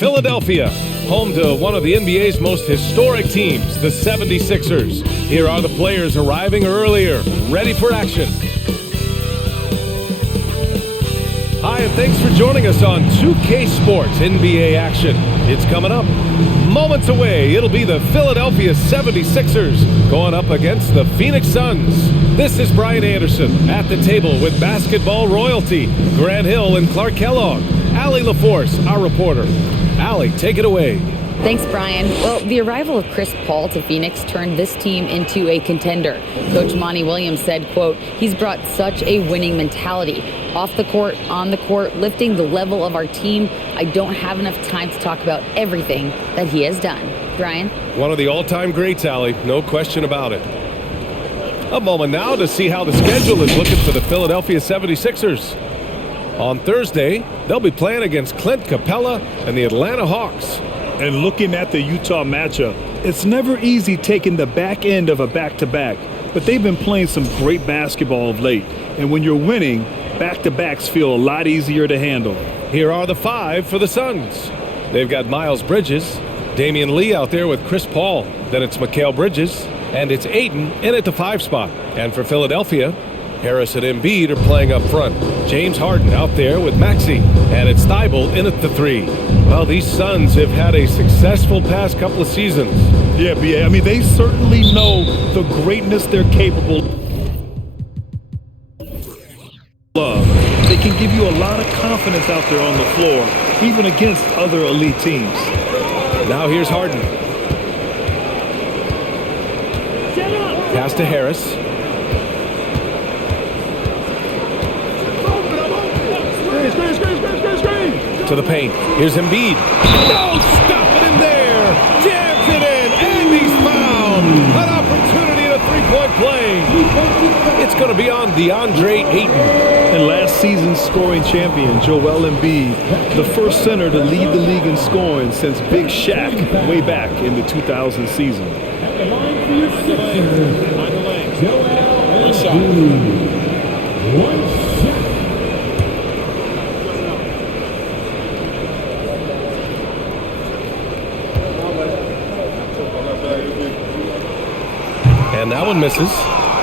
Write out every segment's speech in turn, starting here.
Philadelphia, home to one of the NBA's most historic teams, the 76ers. Here are the players arriving earlier, ready for action. Hi, and thanks for joining us on 2K Sports NBA action. It's coming up. Moments away, it'll be the Philadelphia 76ers going up against the Phoenix Suns. This is Brian Anderson at the table with basketball royalty, Grant Hill and Clark Kellogg. Allie LaForce, our reporter. Allie, take it away. Thanks, Brian. Well, the arrival of Chris Paul to Phoenix turned this team into a contender. Coach Monty Williams said, quote, "He's brought such a winning mentality. Off the court, on the court, lifting the level of our team. I don't have enough time to talk about everything that he has done." Brian? One of the all-time greats, Allie. No question about it. A moment now to see how the schedule is looking for the Philadelphia 76ers. On Thursday, they'll be playing against Clint Capella and the Atlanta Hawks. And looking at the Utah matchup, it's never easy taking the back end of a back-to-back, but they've been playing some great basketball of late. And when you're winning, back-to-backs feel a lot easier to handle. Here are the five for the Suns. They've got Miles Bridges, Damian Lee out there with Chris Paul. Then it's Mikal Bridges, and it's Ayton in at the 5 spot. And for Philadelphia, Harris and Embiid are playing up front. James Harden out there with Maxey, and it's Thibault in at the 3. Well, these Suns have had a successful past couple of seasons. Yeah, B.A. I mean, they certainly know the greatness they're capable of. They can give you a lot of confidence out there on the floor, even against other elite teams. Now here's Harden. Pass to Harris. To the paint. Here's Embiid. No, stop it in there. Jams it in, and he's fouled. An opportunity at a three-point play. It's going to be on DeAndre Ayton. And last season's scoring champion, Joel Embiid, the first center to lead the league in scoring since Big Shaq way back in the 2000 season. One shot. And that one misses.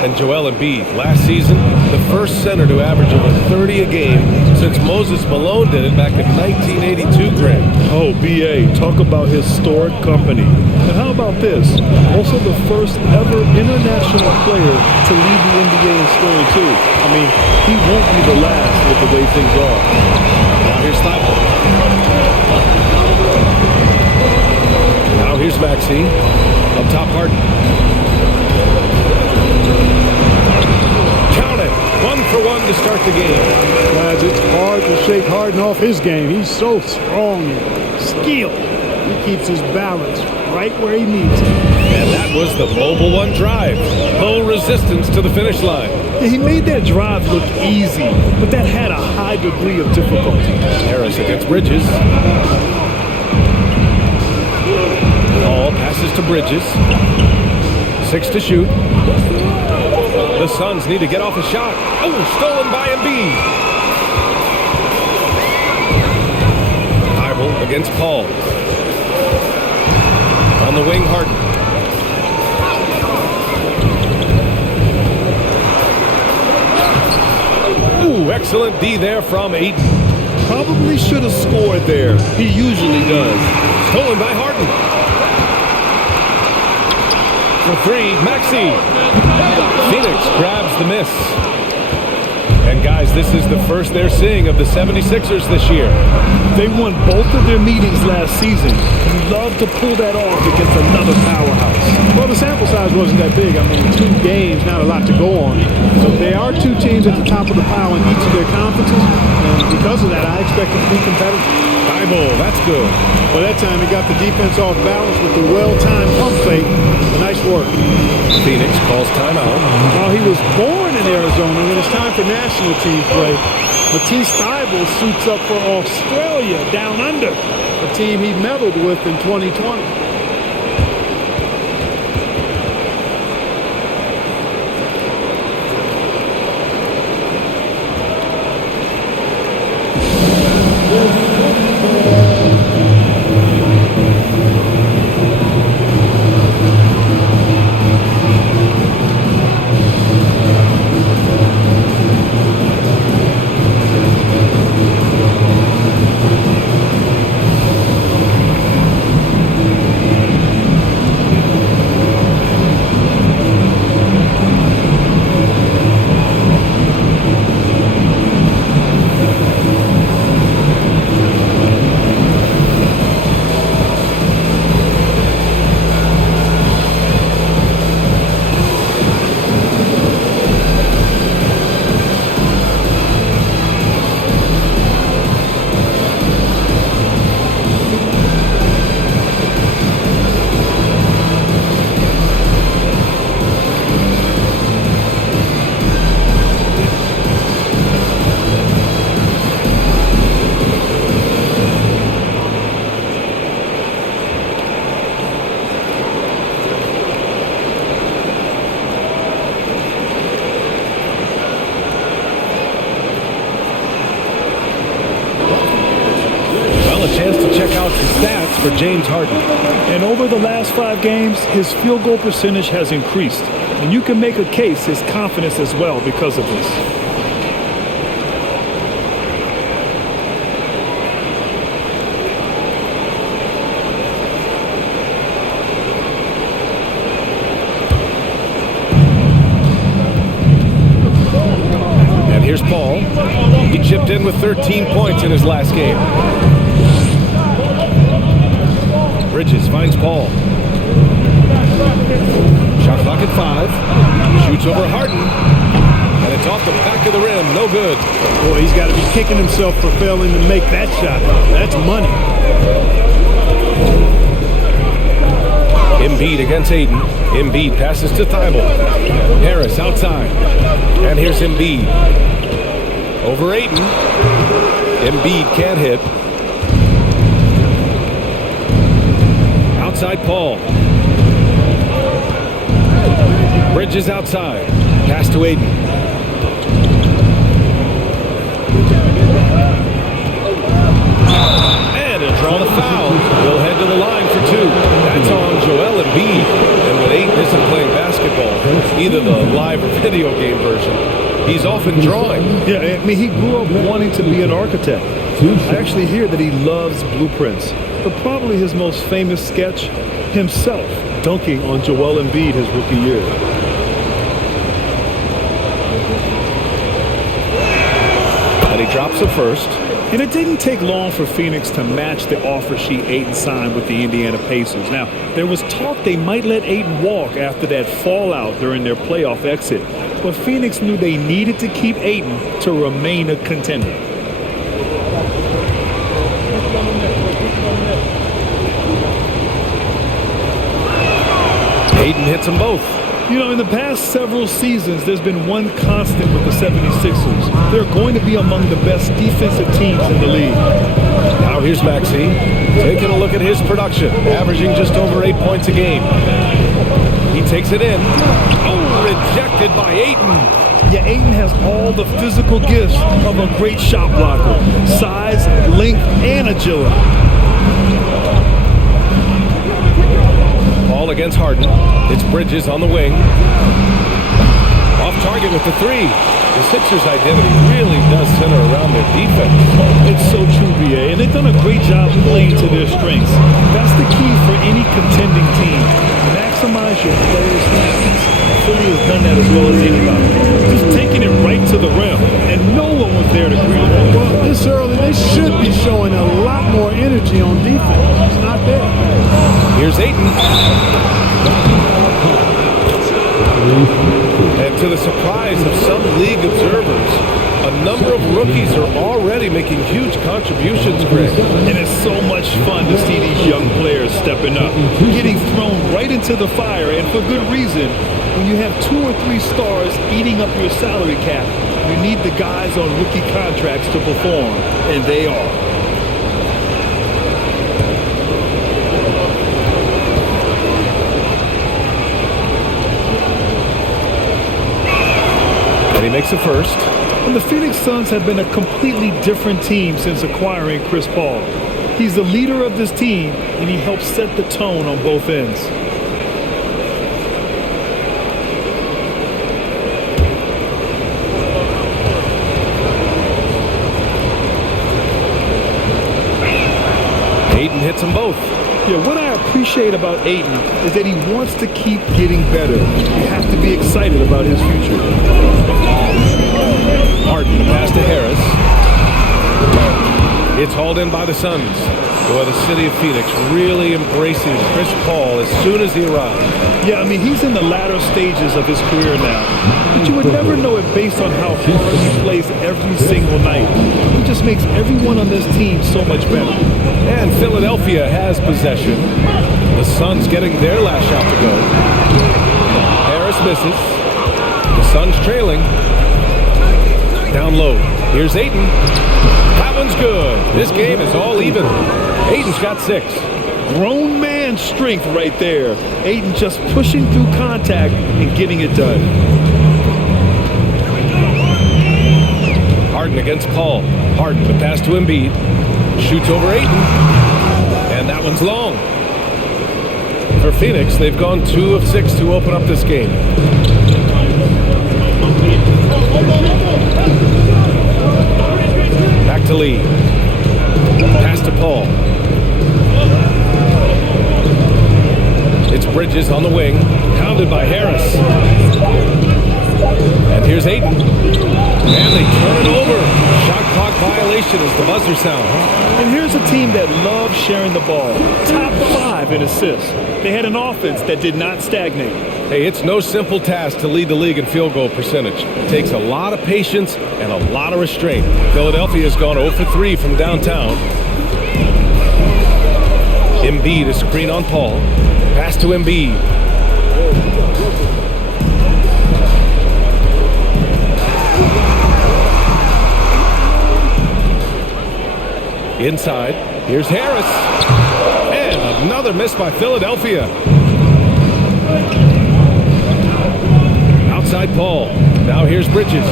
And Joel Embiid, last season, the first center to average over 30 a game since Moses Malone did it back in 1982, Grant. Oh, B.A., talk about historic company. And how about this? Also the first ever international player to lead the NBA in scoring, too. I mean, he won't be the last with the way things are. Now here's Thibault. Now here's Maxey. Up top, Harden. Count it. 1 for 1 to start the game. Guys, it's hard to shake Harden off his game. He's so strong and skilled. He keeps his balance right where he needs it. And that was the mobile one drive. Low resistance to the finish line. Yeah, he made that drive look easy, but that had a high degree of difficulty. Harris against Bridges. Paul passes to Bridges. 6 to shoot. The Suns need to get off a shot. Oh, stolen by Embiid. Thibault against Paul. On the wing, Harden. Ooh, excellent D there from Ayton. Probably should have scored there. He usually does. Stolen by Harden. For 3, Maxey. Phoenix grabs the miss. And guys, this is the first they're seeing of the 76ers this year. They won both of their meetings last season. You love to pull that off against another powerhouse. Well, the sample size wasn't that big. I mean, 2 games, not a lot to go on. So they are 2 teams at the top of the pile in each of their conferences. And because of that, I expect it to be competitive. Thibault, that's good. Well, that time he got the defense off balance with the well-timed pump fake. Nice work. Phoenix calls timeout. Well, he was born in Arizona. When it's time for national team play, Matisse Thybulle suits up for Australia down under, a team he medaled with in 2020. chance to check out some stats for James Harden. And over the last 5 games, his field goal percentage has increased. And you can make a case his confidence as well because of this. And here's Paul. He chipped in with 13 points in his last game. Bridges finds Paul. Shot clock at 5. Shoots over Harden. And it's off the back of the rim. No good. Boy, he's got to be kicking himself for failing to make that shot. That's money. Embiid against Aiden. Embiid passes to Thibault. Harris outside. And here's Embiid. Over Aiden. Embiid can't hit. Outside Paul. Bridges outside. Pass to Aiden. And he'll draw the foul. He'll head to the line for 2. That's on Joel Embiid. And when Aiden isn't playing basketball, either the live or video game version, he's often drawing. Yeah, I mean, he grew up wanting to be an architect. I actually hear that he loves blueprints. But probably his most famous sketch, himself dunking on Joel Embiid his rookie year. And he drops the first. And it didn't take long for Phoenix to match the offer sheet Ayton signed with the Indiana Pacers. Now, there was talk they might let Ayton walk after that fallout during their playoff exit. But Phoenix knew they needed to keep Ayton to remain a contender. Aiden hits them both. You know, in the past several seasons, there's been one constant with the 76ers. They're going to be among the best defensive teams in the league. Now here's Maxey, taking a look at his production, averaging just over 8 points a game. He takes it in. Oh, rejected by Ayton. Yeah, Ayton has all the physical gifts of a great shot blocker. Size, length, and agility. Ball against Harden. It's Bridges on the wing. Off target with the 3. The Sixers' identity really does center around their defense. It's so true, BA, and they've done a great job playing to their strengths. That's the key for any contending team. Maximize your players' strengths. Philly has done that as well as anybody. Just taking it right to the rim, and no one was there to greet it. Well, this early, they should be showing a lot more energy on defense. It's not there. Here's Ayton. And to the surprise of some league observers, a number of rookies are already making huge contributions, Greg. And it's so much fun to see these young players stepping up, getting thrown right into the fire, and for good reason. When you have 2 or 3 stars eating up your salary cap, you need the guys on rookie contracts to perform, and they are. And he makes the first. And the Phoenix Suns have been a completely different team since acquiring Chris Paul. He's the leader of this team, and he helps set the tone on both ends. Ayton hits them both. Yeah, what I appreciate about Ayton is that he wants to keep getting better. You have to be excited about his future. Harden, pass to Harris. It's hauled in by the Suns. Boy, the city of Phoenix really embracing Chris Paul as soon as he arrived. Yeah, I mean, he's in the latter stages of his career now. But you would never know it based on how hard he plays every single night. He just makes everyone on this team so much better. And Philadelphia has possession. The Suns getting their last shot to go. Harris misses. The Suns trailing. Down low. Here's Ayton. That one's good. This game is all even. Ayton's got 6. Grown man strength right there. Ayton just pushing through contact and getting it done. Harden against Paul. Harden, the pass to Embiid. Shoots over Ayton. And that one's long. For Phoenix, they've gone 2 of 6 to open up this game. Back to Lee. Pass to Paul. It's Bridges on the wing, pounded by Harris. And here's Ayton. And they turn it over. Shot clock violation as the buzzer sounds. And here's a team that loves sharing the ball. Top 5 in assists. They had an offense that did not stagnate. Hey, it's no simple task to lead the league in field goal percentage. It takes a lot of patience and a lot of restraint. Philadelphia's gone 0 for 3 from downtown. Embiid, a screen on Paul. Pass to Embiid. Inside, here's Harris. And another miss by Philadelphia. Outside Paul. Now here's Bridges.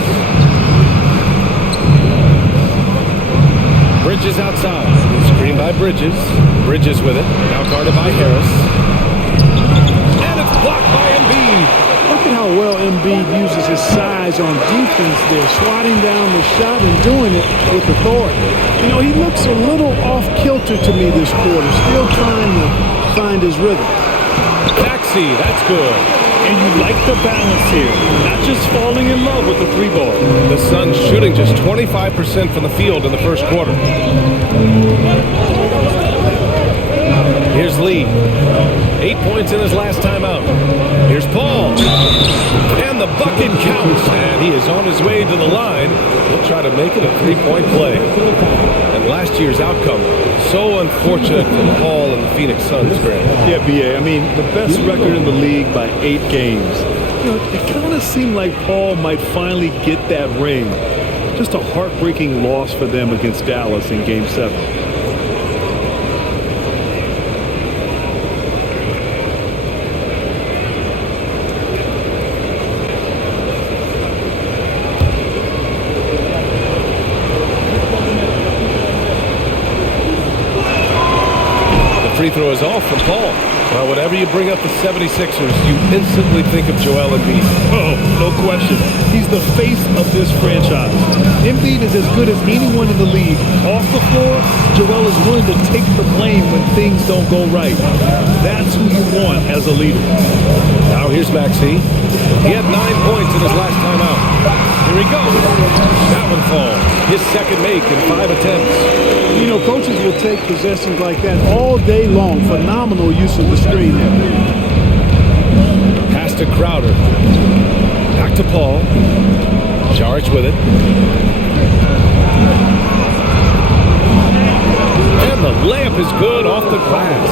Bridges outside. Screen by Bridges. Bridges with it. Now guarded by Harris. And it's blocked by Embiid. Look at how well Embiid uses his size on defense there, swatting down the shot and doing it with authority. You know, he looks a little off-kilter to me this quarter, still trying to find his rhythm. Maxey, that's good. And you like the balance here, not just falling in love with the 3-ball. The Suns shooting just 25% from the field in the first quarter. Here's Lee. 8 points in his last time out. Here's Paul. And the bucket counts. And he is on his way to the line. He'll try to make it a 3-point play. And last year's outcome, so unfortunate for Paul and the Phoenix Suns, Greg. Yeah, B.A. I mean, the best record in the league by 8 games. You know, it kind of seemed like Paul might finally get that ring. Just a heartbreaking loss for them against Dallas in Game 7. Free throw is off from Paul. Well, whenever you bring up the 76ers, you instantly think of Joel Embiid. Oh, no question. He's the face of this franchise. Embiid is as good as anyone in the league. Off the floor, Joel is willing to take the blame when things don't go right. That's who you want as a leader. Now here's Maxey. He had 9 points in his last time out. Here he goes. That one falls. His second make in 5 attempts. You know, coaches will take possessions like that all day long. Phenomenal use of the screen there. Pass to Crowder. Back to Paul. Charged with it. And the layup is good off the glass.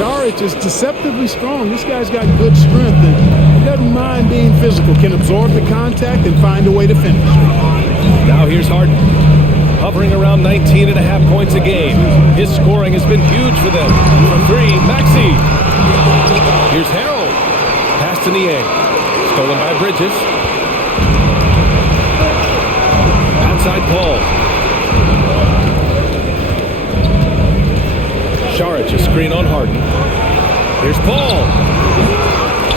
Saric is deceptively strong. This guy's got good strength and he doesn't mind being physical, can absorb the contact and find a way to finish. Now here's Harden. Hovering around 19.5 points a game. His scoring has been huge for them. From 3, Maxey. Here's Harold. Pass to Niang. Stolen by Bridges. Outside Paul. Saric, a screen on Harden. Here's Paul.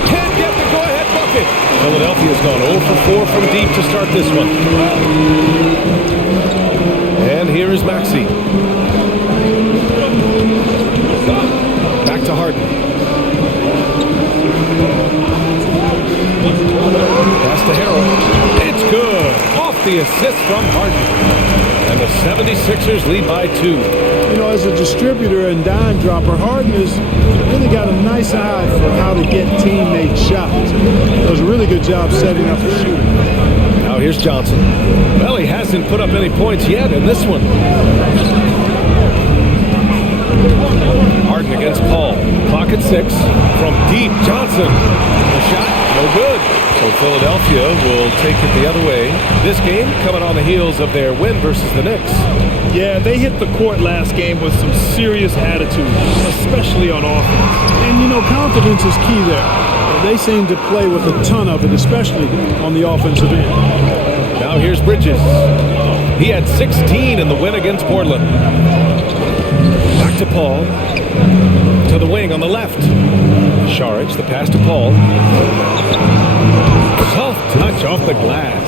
Can't get the go-ahead bucket. Philadelphia's gone 0 for 4 from deep to start this one. And here is Maxey. Back to Harden. Pass to Harold. It's good. Off the assist from Harden. And the 76ers lead by 2. You know, as a distributor and dime dropper, Harden has really got a nice eye for how to get teammate shots. Does a really good job setting up the shooting. Now here's Johnson. Well, he hasn't put up any points yet in this one. Harden against Paul. Clock at 6. From deep, Johnson. The shot, no good. So Philadelphia will take it the other way. This game coming on the heels of their win versus the Knicks. Yeah, they hit the court last game with some serious attitude, especially on offense. And, you know, confidence is key there. They seem to play with a ton of it, especially on the offensive end. Now here's Bridges. He had 16 in the win against Portland. to Paul. To the wing on the left. Saric, the pass to Paul. Soft touch off the glass.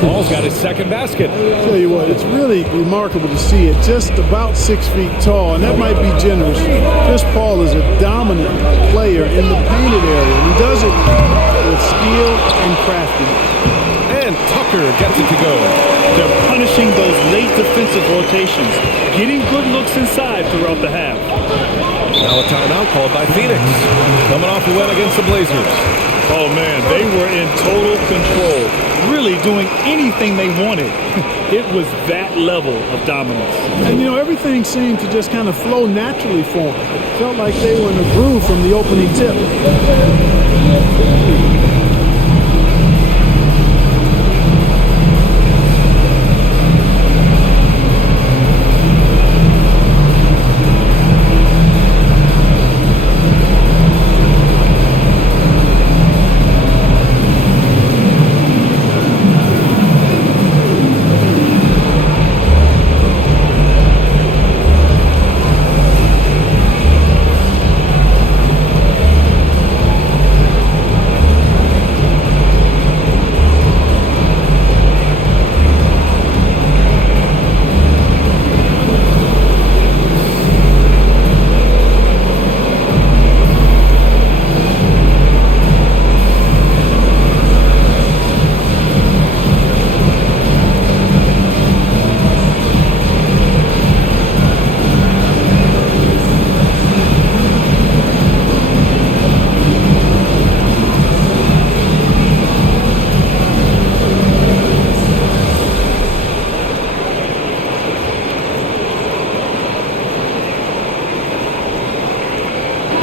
Paul's got his second basket. Tell you what, it's really remarkable to see it. Just about 6 feet tall, and that might be generous. Chris Paul is a dominant player in the painted area. He does it with skill and craftiness. And Tucker gets it to go. They're punishing those late defensive rotations, getting good looks inside throughout the half. Now a timeout called by Phoenix. Coming off a win against the Blazers. Oh, man, they were in total control, really doing anything they wanted. It was that level of dominance. And, you know, everything seemed to just kind of flow naturally for them. Felt like they were in a groove from the opening tip.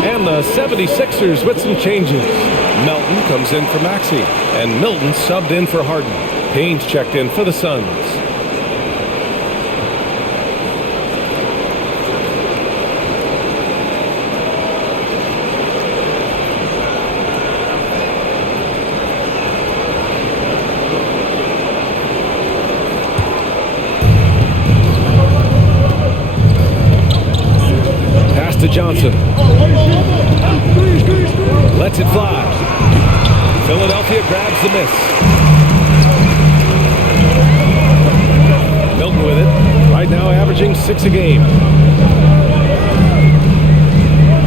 And the 76ers with some changes. Melton comes in for Maxey, and Milton subbed in for Harden. Payne's checked in for the Suns. Pass to Johnson. Lets it fly. Philadelphia grabs the miss. Milton with it. Right now averaging 6 a game.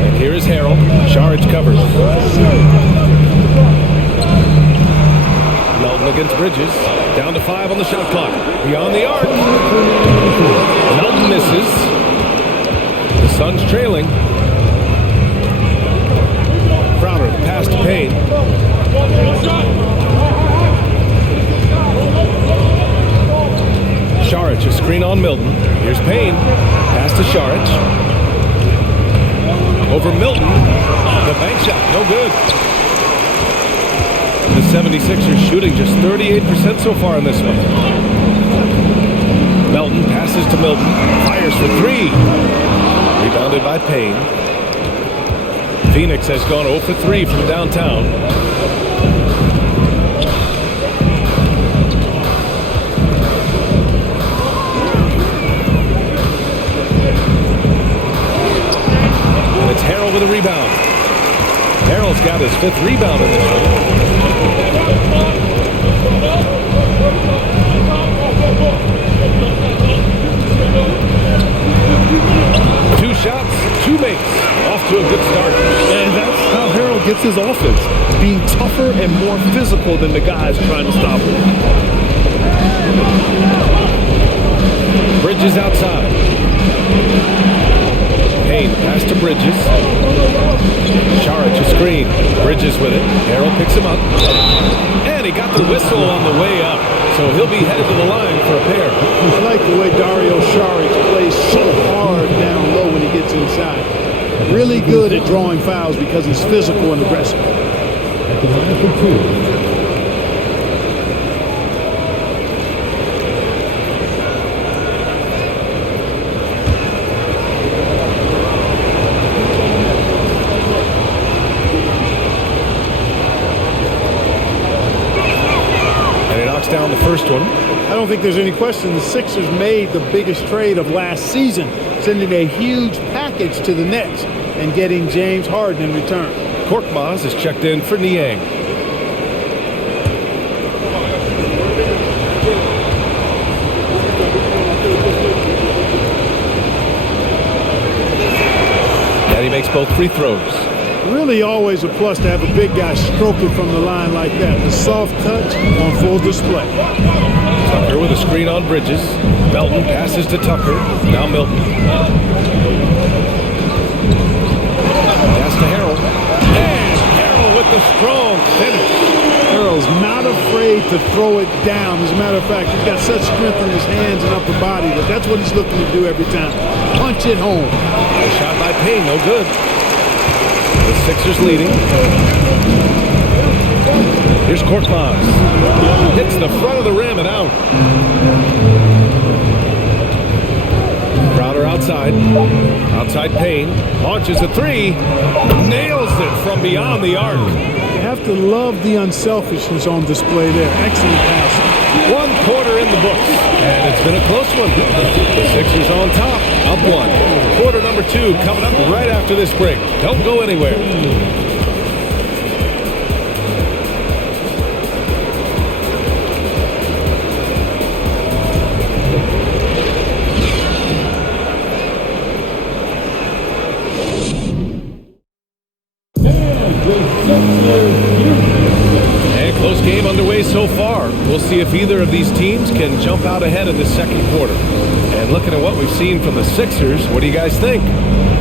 And here is Harold. Saric covers. Melton against Bridges. Down to 5 on the shot clock. Beyond the arc. Melton misses. The Suns trailing. Crowder, the pass to Payne. Saric, a screen on Milton. Here's Payne. Pass to Saric. Over Milton. The bank shot, no good. The 76ers shooting just 38% so far in this one. Melton passes to Milton. Fires for 3. Rebounded by Payne. Phoenix has gone 0 for 3 from downtown. And it's Harold with a rebound. Harold's got his 5th rebound in this one. 2 shots, 2 makes. Off to a good start. And that's how Harold gets his offense, being tougher and more physical than the guys trying to stop him. Bridges outside. Payne pass to Bridges. Saric a screen. Bridges with it. Harold picks him up. And he got the whistle on the way up. So he'll be headed to the line for a pair. I like the way Dario Saric plays so hard down low when he gets inside. Really good at drawing fouls because he's physical and aggressive. And he knocks down the first one. I don't think there's any question the Sixers made the biggest trade of last season. sending a huge package to the Nets and getting James Harden in return. Korkmaz is checked in for Niang. And he makes both free throws. Really always a plus to have a big guy stroke it from the line like that. The soft touch on full display. Tucker with a screen on Bridges. Melton passes to Tucker. Now Milton. Pass to Harrell. And Harrell with the strong finish. Harrell's not afraid to throw it down. As a matter of fact, he's got such strength in his hands and upper body that that's what he's looking to do every time. Punch it home. A shot by Payne, no good. The Sixers leading. Here's Korkmaz. Hits the front of the rim and out. Crowder outside. Outside Payne. Launches a three. Nails it from beyond the arc. You have to love the unselfishness on display there. Excellent pass. 1 quarter in the books. And it's been a close one. The Sixers on top. Up 1. Quarter number 2 coming up right after this break. Don't go anywhere. And close game underway so far. We'll see if either of these teams can jump out ahead in the second quarter. And looking at what we've seen from the Sixers, what do you guys think?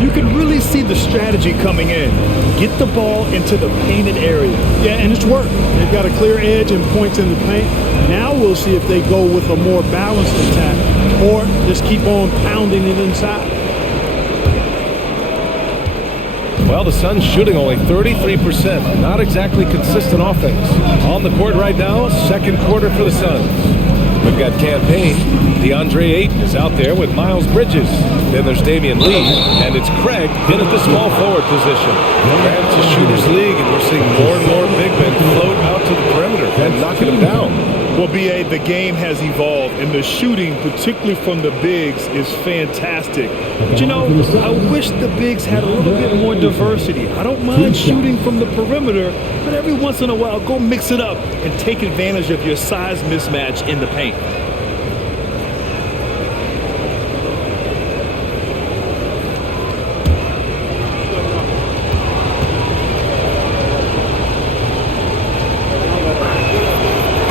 You can really see the strategy coming in. Get the ball into the painted area. Yeah, and it's worked. They've got a clear edge and points in the paint. Now we'll see if they go with a more balanced attack or just keep on pounding it inside. Well, the Suns shooting only 33%. Not exactly consistent offense. On the court right now, second quarter for the Suns. We've got Campaign. DeAndre Ayton is out there with Miles Bridges. Then there's Damian Lee, and it's Craig in at the small forward position. It's a shooter's league, and we're seeing more and more big men float out to the perimeter and knocking them down. Well, B.A., the game has evolved, and the shooting, particularly from the bigs, is fantastic. But, you know, I wish the bigs had a little bit more diversity. I don't mind shooting from the perimeter, but every once in a while, go mix it up and take advantage of your size mismatch in the paint.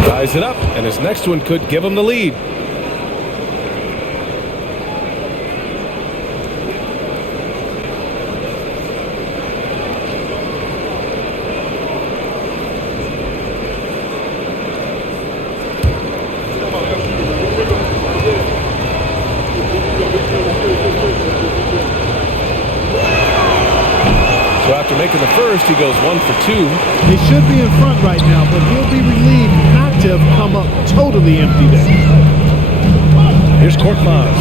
Ties it up, and his next one could give him the lead. So after making the first, he goes 1 for 2. They should be in front right now, but he'll be relieved not to have come up totally empty there. Here's Korkmaz.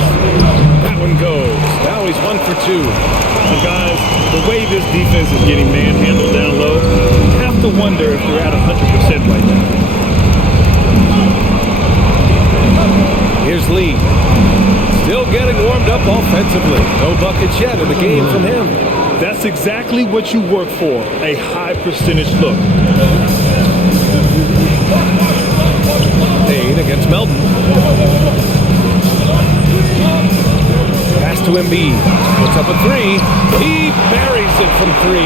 That one goes. Now he's 1 for 2. So guys, the way this defense is getting manhandled down low, you have to wonder if they're at 100% right now. Here's Lee. Still getting warmed up offensively. No buckets yet in the game from him. That's exactly what you work for, a high percentage look. Payne against Melton. Pass to Embiid. Puts up a 3. He buries it from 3.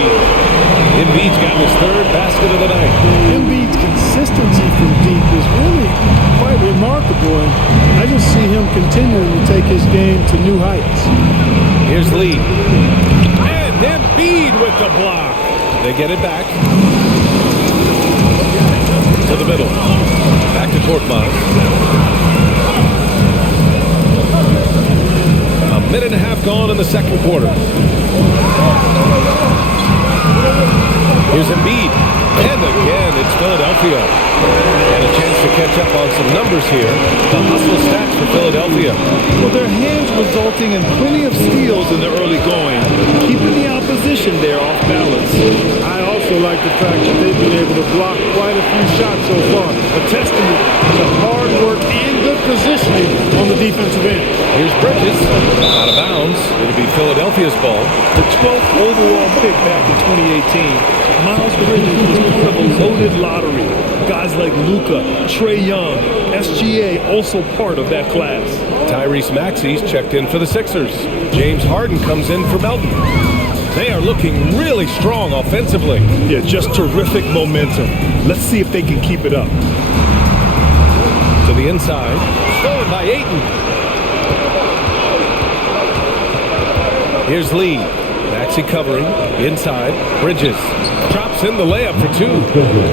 Embiid's got his third basket of the night. Embiid's consistency from deep is really quite remarkable, and I just see him continuing to take his game to new heights. Here's Lee. And Embiid with the block. They get it back. To the middle. Back to Korkmaz. A minute and a half gone in the second quarter. Here's Embiid. And again, it's Philadelphia. And a chance to catch up on some numbers here. The hustle stats for Philadelphia. Well, their hands resulting in plenty of steals in the early going, keeping the opposition there off balance. I also like like the fact that they've been able to block quite a few shots so far. A testament to hard work and good positioning on the defensive end. Here's Bridges, out of bounds. It'll be Philadelphia's ball. The 12th overall pick back in 2018, Miles Bridges was part of a loaded lottery. Guys like Luka, Trae Young, SGA also part of that class. Tyrese Maxey's checked in for the Sixers. James Harden comes in for Melton. They are looking really strong offensively. Yeah, just terrific momentum. Let's see if they can keep it up. To the inside, stolen by Ayton. Here's Lee. Maxey covering, inside, Bridges. Drops in the layup for two.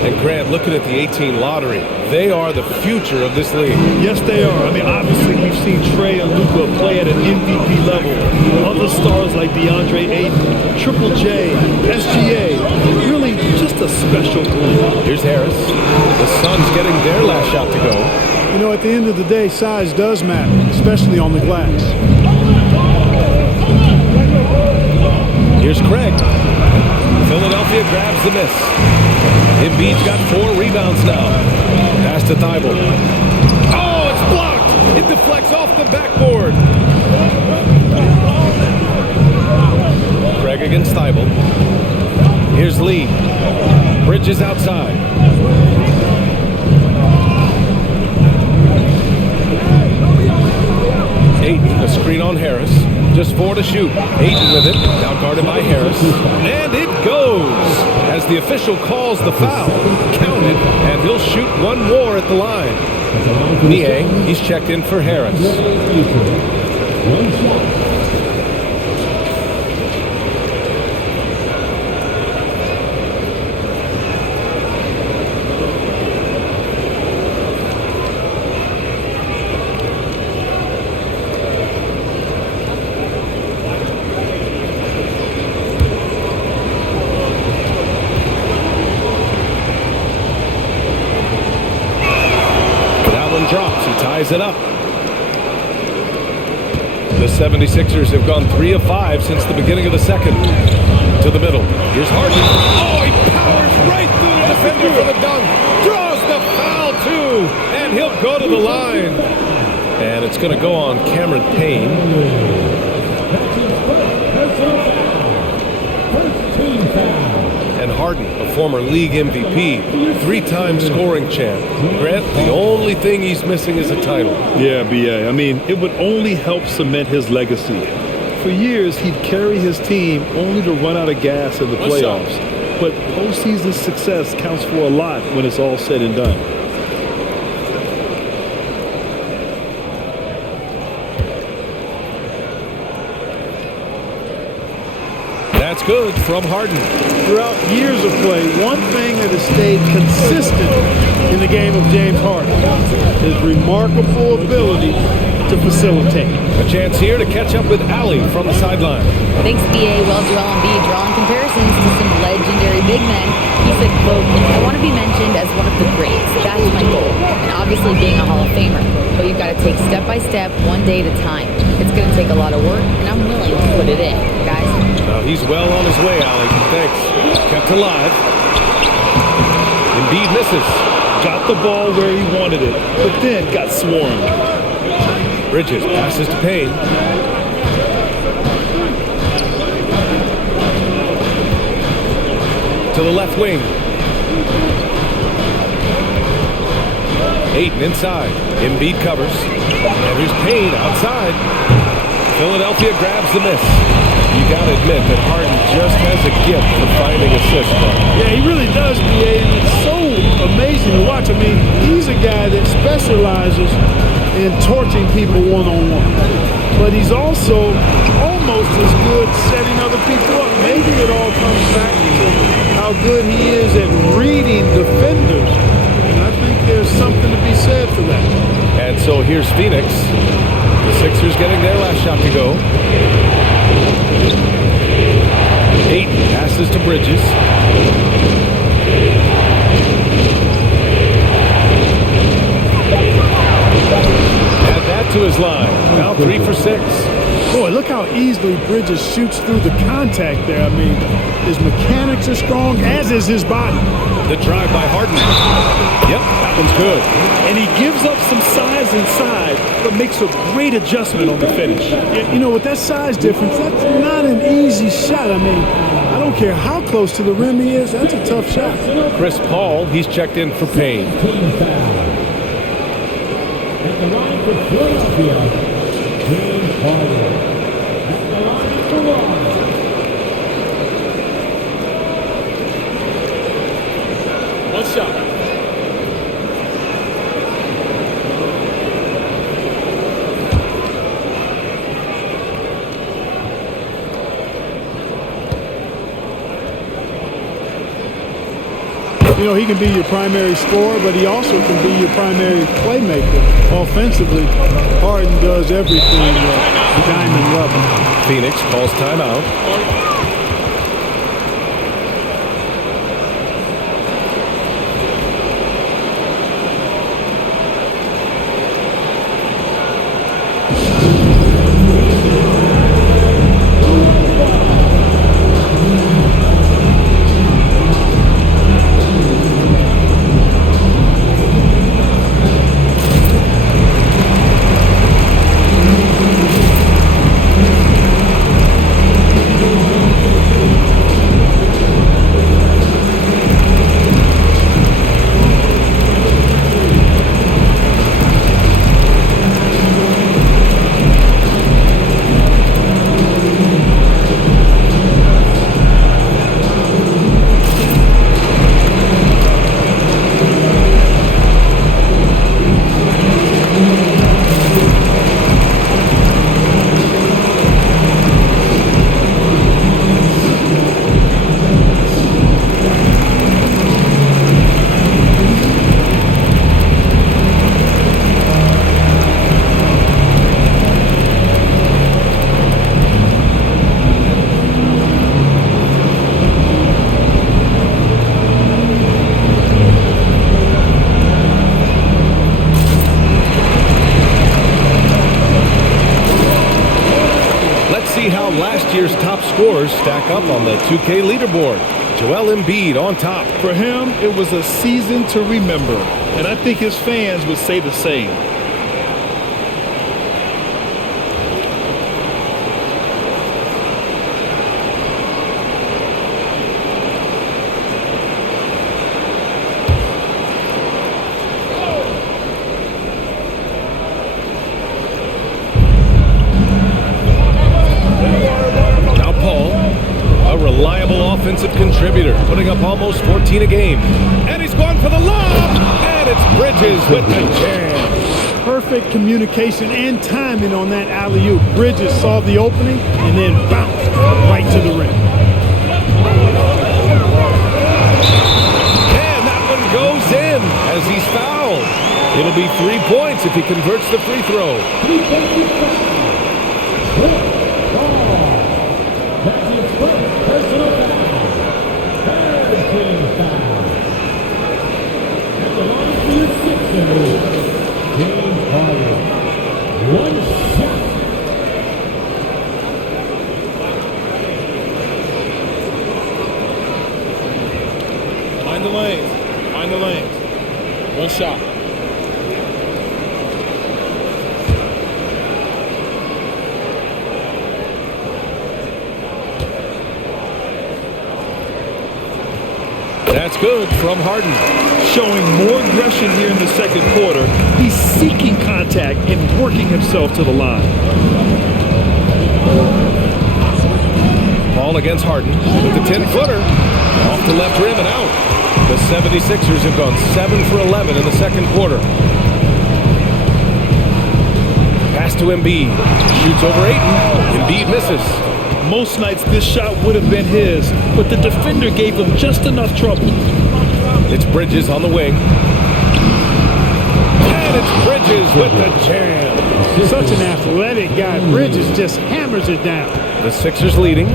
And Grant, looking at the 18 lottery, they are the future of this league. Yes, they are. I mean, obviously, we've seen Trae and Luka play at an MVP level. Other stars like DeAndre Ayton, Triple J, SGA, really just a special group. Here's Harris. The Suns getting their last shot to go. You know, at the end of the day, size does matter, especially on the glass. Here's Craig. Philadelphia grabs the miss. Embiid's got 4 rebounds now. Pass to Thibault. Oh, it's blocked! It deflects off the backboard. Craig against Thibault. Here's Lee. Bridges outside. Ayton, a screen on Harris. Just 4 to shoot. Ayton with it. Now guarded by Harris. And it goes! As the official calls the foul. Counted, and he'll shoot one more at the line. Niang, he's checked in for Harris. Drops. He ties it up. The 76ers have gone 3 of 5 since the beginning of the second. To the middle. Here's Harden. Oh, he powers right through the defender for the dunk. Draws the foul, too. And he'll go to the line. And it's going to go on Cameron Payne. And Harden, a former league MVP, 3-time scoring champ. Grant, the only thing he's missing is a title. Yeah, B.A. I mean, it would only help cement his legacy. For years, he'd carry his team only to run out of gas in the playoffs. But postseason success counts for a lot when it's all said and done. That's good from Harden. Throughout years of play, one thing that has stayed consistent in the game of James Harden is remarkable ability to facilitate. A chance here to catch up with Allie from the sideline. Thanks, BA. Well, Joel Embiid drawing comparisons to some legendary big men. He said, quote, "I want to be mentioned as one of the greats. That's my goal. And obviously being a Hall of Famer. But you've got to take step by step, one day at a time. It's going to take a lot of work, and I'm willing to put it in, guys." He's well on his way, Allie. Thanks. Kept alive. Embiid misses. Got the ball where he wanted it, but then got swarmed. Bridges passes to Payne. To the left wing. Ayton inside. Embiid covers. And here's Payne outside. Philadelphia grabs the miss. You got to admit that Harden just has a gift for finding assists. Yeah, he really does, BA, and it's so amazing to watch. I mean, he's a guy that specializes in torching people one-on-one. But he's also almost as good setting other people up. Maybe it all comes back to how good he is at reading defenders. And I think there's something to be said for that. And so here's Phoenix. The Sixers getting their last shot to go. Ayton passes to Bridges. Add that to his line. Now 3 for 6. Boy, look how how easily Bridges shoots through the contact there. I mean, his mechanics are strong, as is his body. The drive by Harden. Yep, that one's good. And he gives up some size inside, but makes a great adjustment on the finish. You know, with that size difference, that's not an easy shot. I mean, I don't care how close to the rim he is, that's a tough shot. Chris Paul, he's checked in for Payne. At the line for Philadelphia, James Harden. At the line for Ross. One shot. You know, he can be your primary scorer, but he also can be your primary playmaker. Offensively, Harden does everything at diamond level. Phoenix calls timeout. Last year's top scorers stack up on the 2K leaderboard. Joel Embiid on top. For him, it was a season to remember, and I think his fans would say the same. Offensive contributor, putting up almost 14 a game. And he's going for the lob! And it's Bridges with the jam. Perfect communication and timing on that alley-oop. Bridges saw the opening and then bounced right to the rim. And that one goes in as he's fouled. It'll be 3 points if he converts the free throw. That's his first personal foul. Third team foul. At the line for your Sixers, James Harden. One shot. Find the lanes. Find the lanes. One shot. That's good from Harden. Showing more aggression here in the second quarter. He's seeking contact and working himself to the line. Paul against Harden with the 10-footer. Off the left rim and out. The 76ers have gone 7 for 11 in the second quarter. Pass to Embiid. Shoots over Ayton. Embiid misses. Most nights this shot would have been his, but the defender gave him just enough trouble. It's Bridges on the wing. And it's Bridges with the jam. Such an athletic guy. Bridges just hammers it down. The Sixers leading.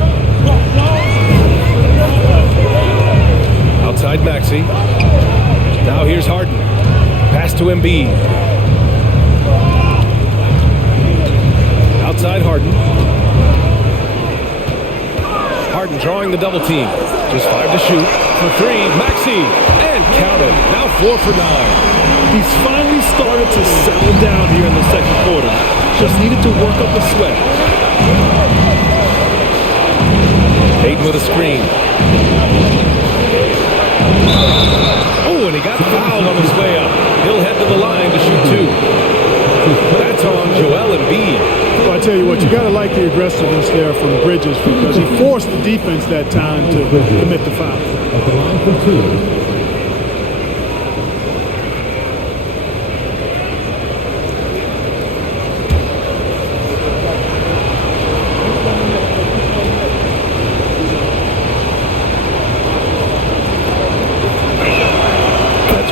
Outside Maxey. Now here's Harden. Pass to Embiid. Outside Harden. Harden drawing the double team. Just 5 to shoot. For 3, Maxey. And counted. Now 4 for 9. He's finally started to settle down here in the second quarter. Just needed to work up a sweat. Hayden with a screen. Oh, and he got fouled on his way up. He'll head to the line to shoot 2. That's on Joel Embiid. Well, I tell you what, you got to like the aggressiveness there from Bridges because he forced the defense that time to commit the foul. At the line for 2.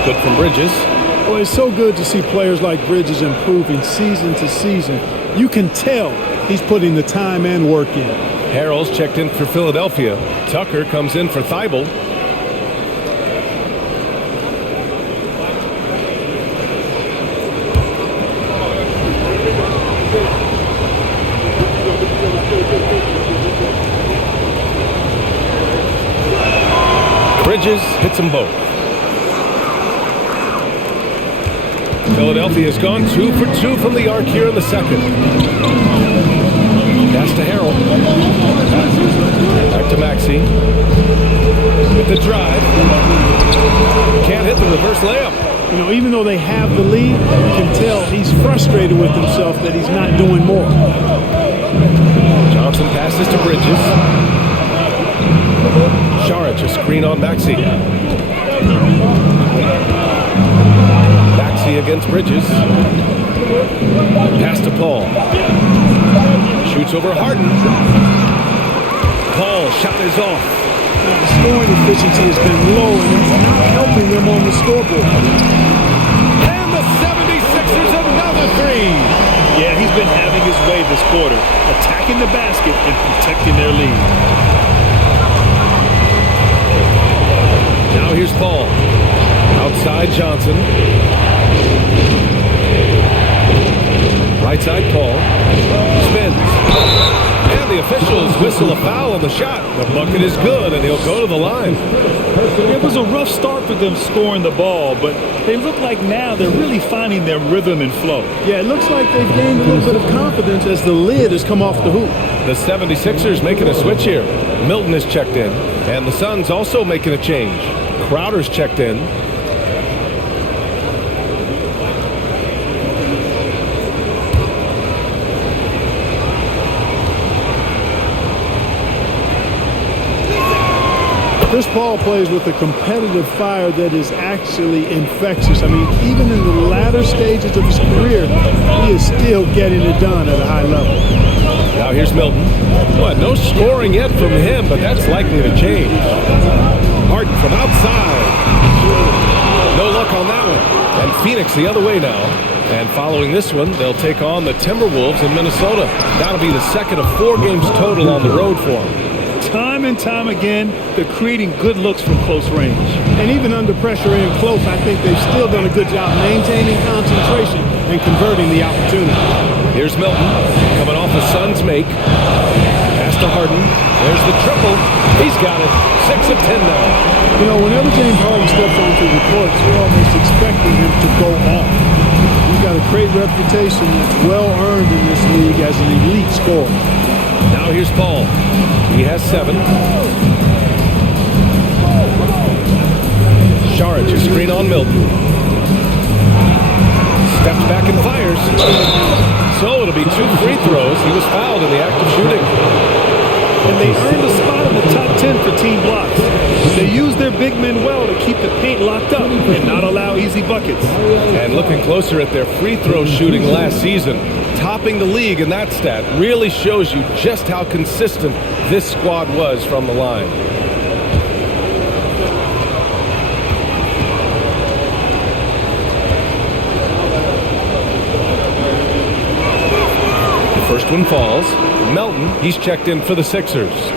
Good from Bridges. Well, it's so good to see players like Bridges improving season to season. You can tell he's putting the time and work in. Harrell's checked in for Philadelphia. Tucker comes in for Thibault. Bridges hits them both. Philadelphia has gone 2 for 2 from the arc here in the second. Pass to Harrell. Back to Maxey. With the drive. Can't hit the reverse layup. You know, even though they have the lead, you can tell he's frustrated with himself that he's not doing more. Johnson passes to Bridges. Saric a screen on Maxey. Maxey against Bridges. Pass to Paul. Shoots over Harden. Paul, shot is off. The scoring efficiency has been low, and it's not helping them on the scoreboard. And the 76ers another 3. Yeah, he's been having his way this quarter, attacking the basket and protecting their lead. Now here's Paul. Outside Johnson. Right side Paul. Spins. And the officials whistle a foul on the shot. The bucket is good, and he'll go to the line. It was a rough start for them scoring the ball, but they look like now they're really finding their rhythm and flow. Yeah, it looks like they've gained a little bit of confidence as the lid has come off the hoop. The 76ers making a switch here. Milton is checked in, and the Suns also making a change. Crowder's checked in. Chris Paul plays with a competitive fire that is actually infectious. I mean, even in the latter stages of his career, he is still getting it done at a high level. Now here's Milton. What, no scoring yet from him, but that's likely to change. Harden from outside. No luck on that one. And Phoenix the other way now. And following this one, they'll take on the Timberwolves in Minnesota. That'll be the second of 4 games total on the road for them. Time and time again, they're creating good looks from close range. And even under pressure in close, I think they've still done a good job maintaining concentration and converting the opportunity. Here's Milton, coming off a Suns make. Pass to Harden. There's the triple. He's got it. 6 of 10 now. You know, whenever James Harden steps onto the court, we're almost expecting him to go off. He's got a great reputation that's well earned in this league as an elite scorer. Now here's Paul. He has 7. Saric a screen on Milton. Steps back and fires. So it'll be 2 free throws. He was fouled in the act of shooting. And they earned a spot in the top 10 for team blocks. They use their big men well to keep the paint locked up and not allow easy buckets. And looking closer at their free throw shooting last season, topping the league in that stat really shows you just how consistent this squad was from the line. The first one falls. Melton, he's checked in for the Sixers.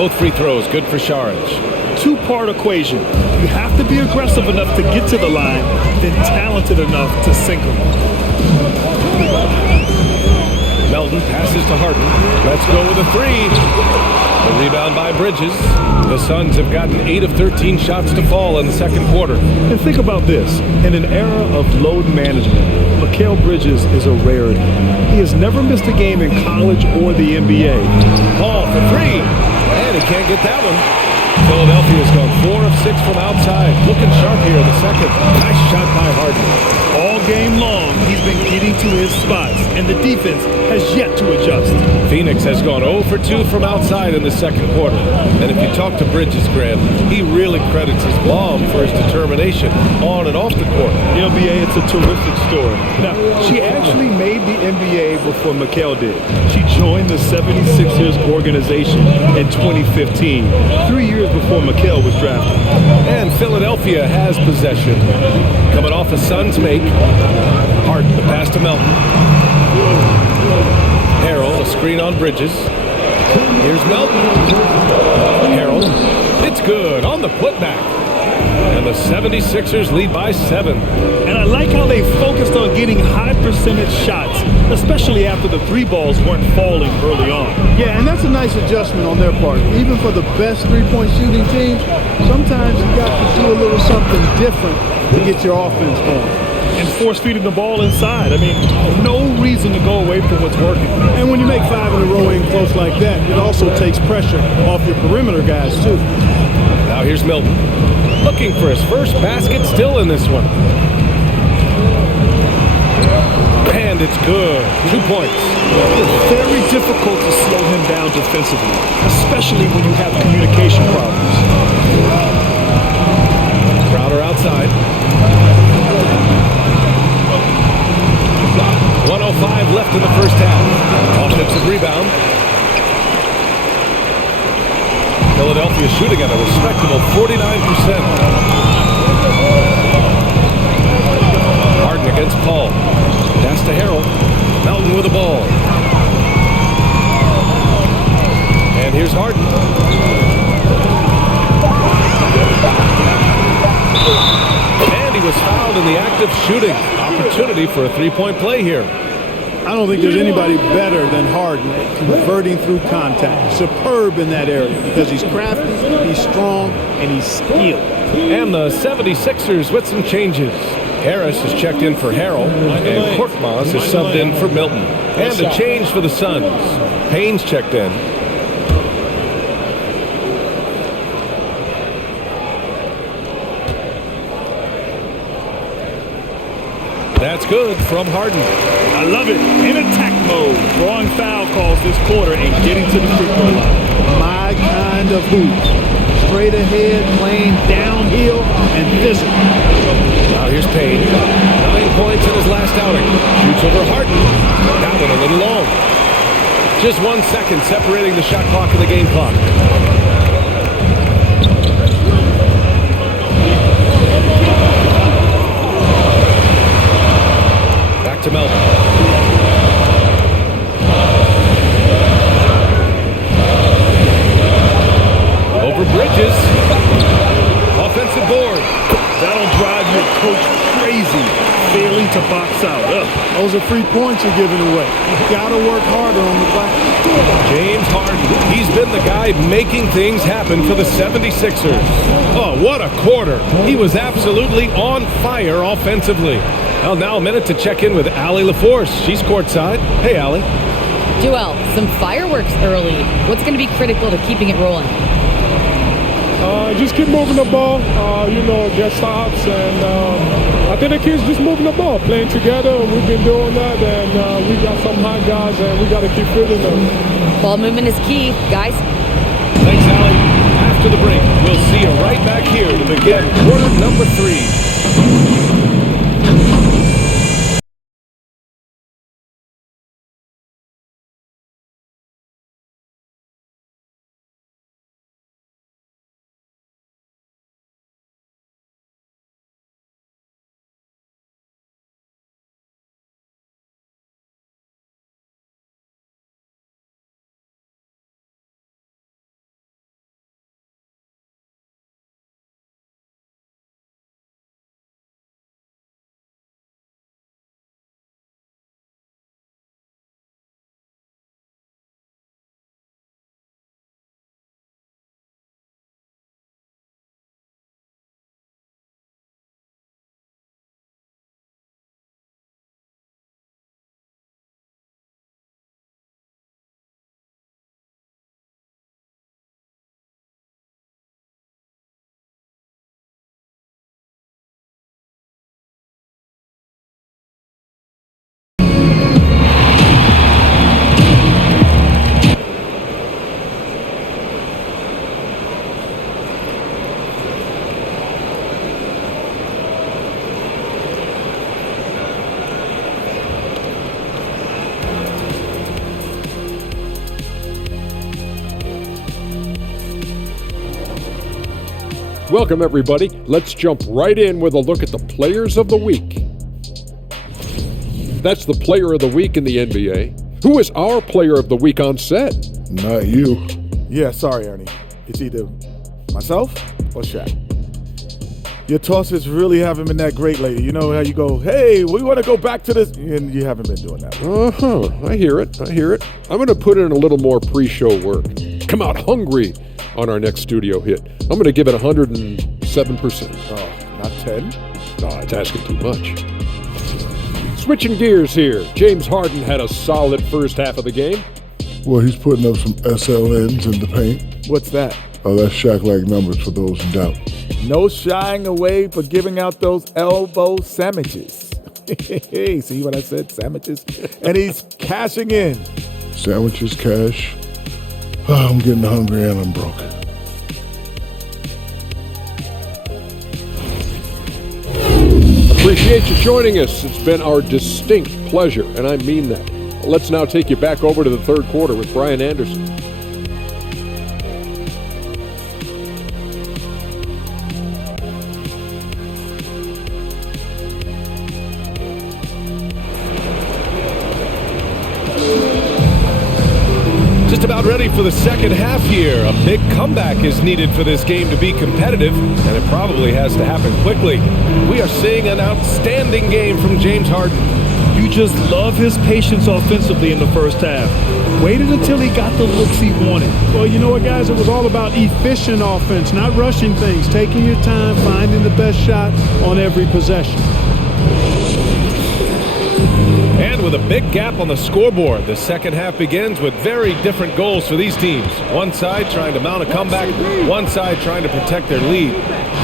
Both free throws good for Sharage. Two-part equation. You have to be aggressive enough to get to the line, then talented enough to sink them. Melton passes to Harden. Let's go with a three. The rebound by Bridges. The Suns have gotten 8 of 13 shots to fall in the second quarter. And think about this. In an era of load management, Mikal Bridges is a rarity. He has never missed a game in college or the NBA. Paul for three. And he can't get that one. Philadelphia's gone 4 of 6 from outside. Looking sharp here in the second. Nice shot by Harden. All game long, he's been getting to his spots, and the defense has yet to adjust. Phoenix has gone 0 for 2 from outside in the second quarter. And if you talk to Bridges, Grant, he really credits his mom for his determination on and off the court. The NBA, it's a terrific story. Now, she actually made the NBA before Mikal did. She joined the 76ers organization in 2015, 3 years before Mikal was drafted. And Philadelphia has possession. Coming off a Suns make. Harden, the pass to Melton. Harrell, a screen on Bridges. Here's Melton. Harrell. It's good on the putback. And the 76ers lead by 7. And I like how they focused on getting high percentage shots, especially after the three balls weren't falling early on. Yeah, and that's a nice adjustment on their part. Even for the best three-point shooting teams, sometimes you got to do a little something different to get your offense going. And force-feeding the ball inside. I mean, no reason to go away from what's working. And when you make 5 in a row in close like that, it also takes pressure off your perimeter guys, too. Now here's Melton. Looking for his first basket still in this one. And it's good. 2 points. It's very difficult to slow him down defensively, especially when you have communication problems. Crowder outside. 1:05 left in the first half. Offensive rebound. Philadelphia shooting at a respectable 49%. Harden against Paul. Pass to Harrell. Melton with the ball. And here's Harden. And he was fouled in the act of shooting. Opportunity for a three-point play here. I don't think there's anybody better than Harden at converting through contact. Superb in that area because he's crafty, he's strong, and he's skilled. And the 76ers with some changes. Harris has checked in for Harrell, and Korkmaz is subbed in for Milton. And a change for the Suns. Payne's checked in. That's good from Harden. I love it. In attack mode, drawing foul calls this quarter and getting to the free throw line. My kind of hoop. Straight ahead, playing downhill, and physical. Now here's Payne. 9 points in his last outing. Shoots over Harden. That one a little long. Just 1 second separating the shot clock and the game clock. Back to Melton. Over Bridges. Offensive board. That'll drive your coach crazy, failing to box out. Ugh. Those are 3 points you're giving away. You got to work harder on the glass. James Harden. He's been the guy making things happen for the 76ers. Oh, what a quarter. He was absolutely on fire offensively. Well, now a minute to check in with Allie LaForce. She's courtside. Hey, Allie. Joel, some fireworks early. What's going to be critical to keeping it rolling? Just keep moving the ball, get stops, and I think the kids just moving the ball, playing together. We've been doing that, and we got some hot guys, and we got to keep fitting them. Ball movement is key, guys. Thanks, Allie. After the break, we'll see you right back here to begin quarter number 3. Welcome, everybody. Let's jump right in with a look at the Players of the Week. That's the Player of the Week in the NBA. Who is our Player of the Week on set? Not you. Yeah, sorry, Ernie. It's either myself or Shaq. Your tosses really haven't been that great lately. You know how you go, hey, we want to go back to this, and you haven't been doing that. I hear it. I'm going to put in a little more pre-show work. Come out hungry on our next studio hit. I'm going to give it 107%. Oh, not 10? No, it's asking too much. Switching gears here. James Harden had a solid first half of the game. Well, he's putting up some SLNs in the paint. What's that? Oh, that's Shaq-like numbers for those in doubt. No shying away for giving out those elbow sandwiches. Hey, see what I said? Sandwiches. And he's cashing in. Sandwiches, cash. Oh, I'm getting hungry and I'm broke. Appreciate you joining us. It's been our distinct pleasure, and I mean that. Let's now take you back over to the third quarter with Brian Anderson. Just about ready for the second half here. A big comeback is needed for this game to be competitive, and it probably has to happen quickly. We are seeing an outstanding game from James Harden. You just love his patience offensively in the first half. Waited until he got the looks he wanted. Well, you know what, guys? It was all about efficient offense, not rushing things, taking your time, finding the best shot on every possession. And with a big gap on the scoreboard, the second half begins with very different goals for these teams. One side trying to mount a comeback, one side trying to protect their lead.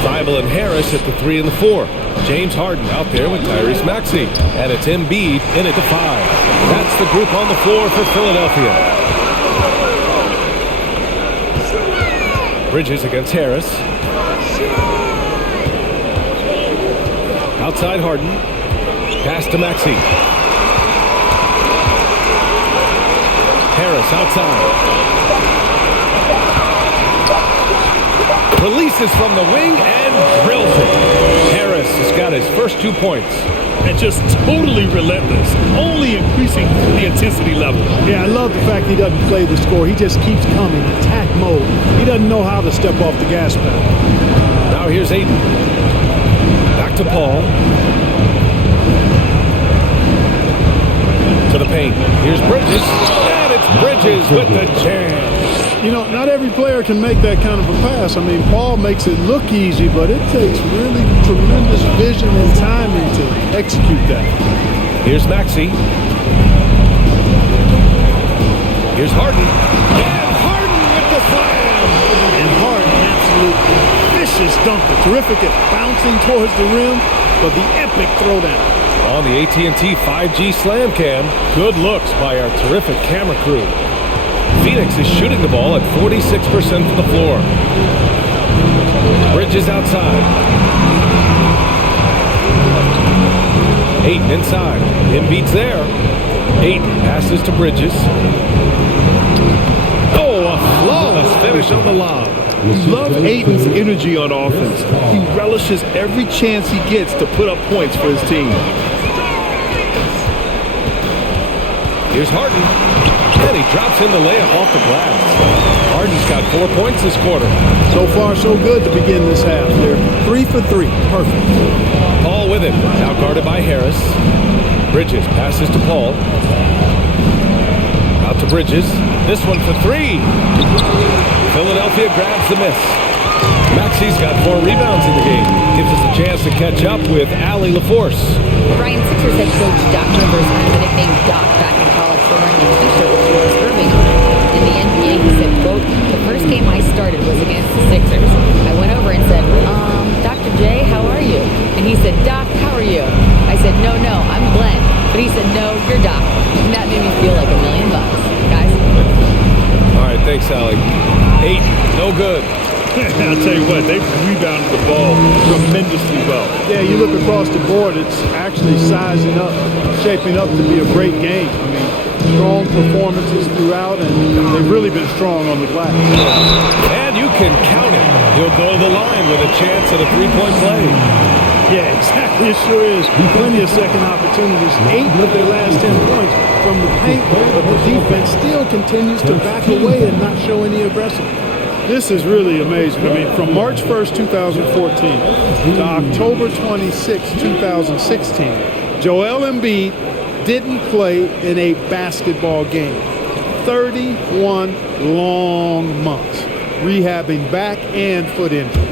Thibault and Harris at the 3 and the 4. James Harden out there with Tyrese Maxey. And it's Embiid in at the 5. That's the group on the floor for Philadelphia. Bridges against Harris. Outside Harden. Pass to Maxey. Harris outside. Releases from the wing and drills it. Harris has got his first 2 points. And just totally relentless, only increasing the intensity level. Yeah, I love the fact he doesn't play the score. He just keeps coming, attack mode. He doesn't know how to step off the gas pedal. Now here's Aiden. Back to Paul. To the paint. Here's Bridges. And it's Bridges with the jam. You know, not every player can make that kind of a pass. I mean, Paul makes it look easy, but it takes really tremendous vision and timing to execute that. Here's Maxey. Here's Harden. And Harden with the slam. And Harden, absolute vicious dunker. Terrific at bouncing towards the rim, but the epic throwdown. On the AT&T 5G Slam Cam, good looks by our terrific camera crew. Phoenix is shooting the ball at 46% from the floor. Bridges outside. Ayton inside. Embiid's there. Ayton passes to Bridges. Oh, a flawless finish on the lob. Love Ayton's energy on offense. He relishes every chance he gets to put up points for his team. Here's Harden. And he drops in the layup off the glass. Harden's got 4 points this quarter. So far, so good to begin this half. They're 3 for 3. Perfect. Paul with it. Now guarded by Harris. Bridges passes to Paul. Out to Bridges. This one for 3. Philadelphia grabs the miss. Maxey's got 4 rebounds in the game. Gives us a chance to catch up with Allie LaForce. Brian, Sixers head coach Doc Rivers earned the nickname Doc back in college for wearing a t-shirt with George Irving on it. In the NBA, he said, quote, "The first game I started was against the Sixers. I went over and said, Dr. J, how are you?" And he said, "Doc, how are you?" I said, no, I'm Glenn." But he said, "No, you're Doc." And that made me feel like $1 million. Guys. All right, thanks, Allie. 8, no good. I'll tell you what, they've rebounded the ball tremendously well. Yeah, you look across the board, it's actually sizing up, shaping up to be a great game. I mean, strong performances throughout, and they've really been strong on the glass. And you can count it. He'll go to the line with a chance at a three-point play. Yeah, exactly. It sure is. Plenty of second opportunities. 8 of their last 10 points from the paint, but the defense still continues to back away and not show any aggression. This is really amazing. I mean, from March 1st, 2014 to October 26, 2016, Joel Embiid didn't play in a basketball game. 31 long months, rehabbing back and foot injury.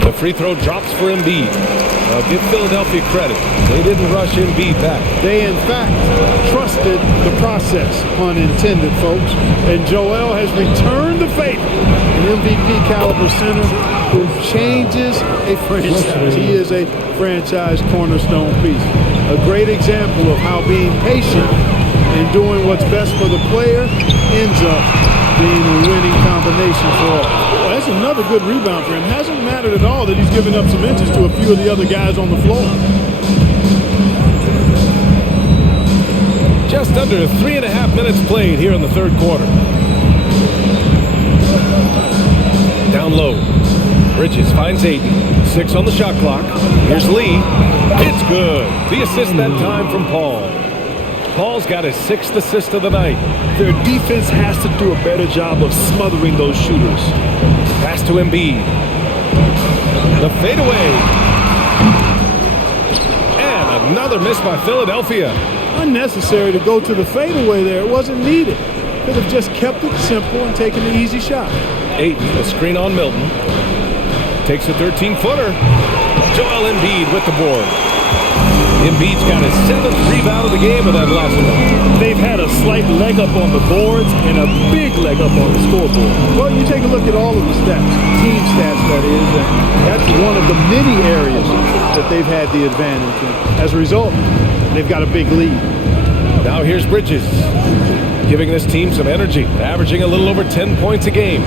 The free throw drops for Embiid. Now give Philadelphia credit. They didn't rush Embiid back. They, in fact, trusted the process, pun intended, folks. And Joel has returned the favor. An MVP caliber center who changes a franchise. He is a franchise cornerstone piece. A great example of how being patient and doing what's best for the player ends up being a winning combination for all. Well, that's another good rebound for him. Hasn't mattered at all that he's given up some inches to a few of the other guys on the floor. Just under 3.5 minutes played here in the third quarter. Down low. Bridges finds Aiden. 6 on the shot clock. Here's Lee. It's good. The assist that time from Paul. Paul's got his 6th assist of the night. Their defense has to do a better job of smothering those shooters. Pass to Embiid. The fadeaway. And another miss by Philadelphia. Unnecessary to go to the fadeaway there. It wasn't needed. Could have just kept it simple and taken the easy shot. Aiden, a screen on Milton. Takes a 13-footer. Joel Embiid with the board. Embiid's got his 7th rebound of the game with that last one. They've had a slight leg up on the boards and a big leg up on the scoreboard. Well, you take a look at all of the stats, team stats that is, and that's one of the many areas that they've had the advantage. And as a result, they've got a big lead. Now here's Bridges, giving this team some energy, averaging a little over 10 points a game.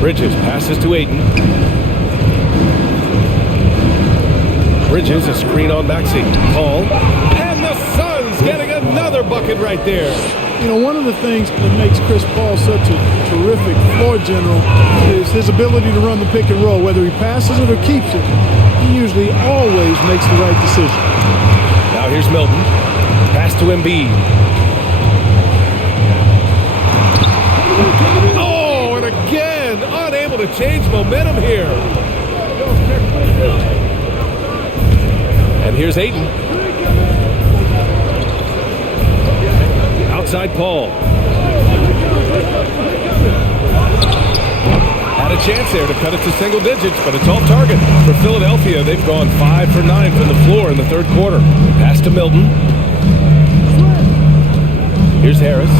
Bridges passes to Aiden. Bridges, a screen on Maxey. Paul. And the Suns getting another bucket right there. You know, one of the things that makes Chris Paul such a terrific floor general is his ability to run the pick and roll. Whether he passes it or keeps it, he usually always makes the right decision. Now here's Milton. Pass to Embiid. Oh, and again, unable to change momentum here. And here's Aiden. Outside Paul. Had a chance there to cut it to single digits, but it's off target. For Philadelphia, they've gone 5 for 9 from the floor in the third quarter. Pass to Milton. Here's Harris.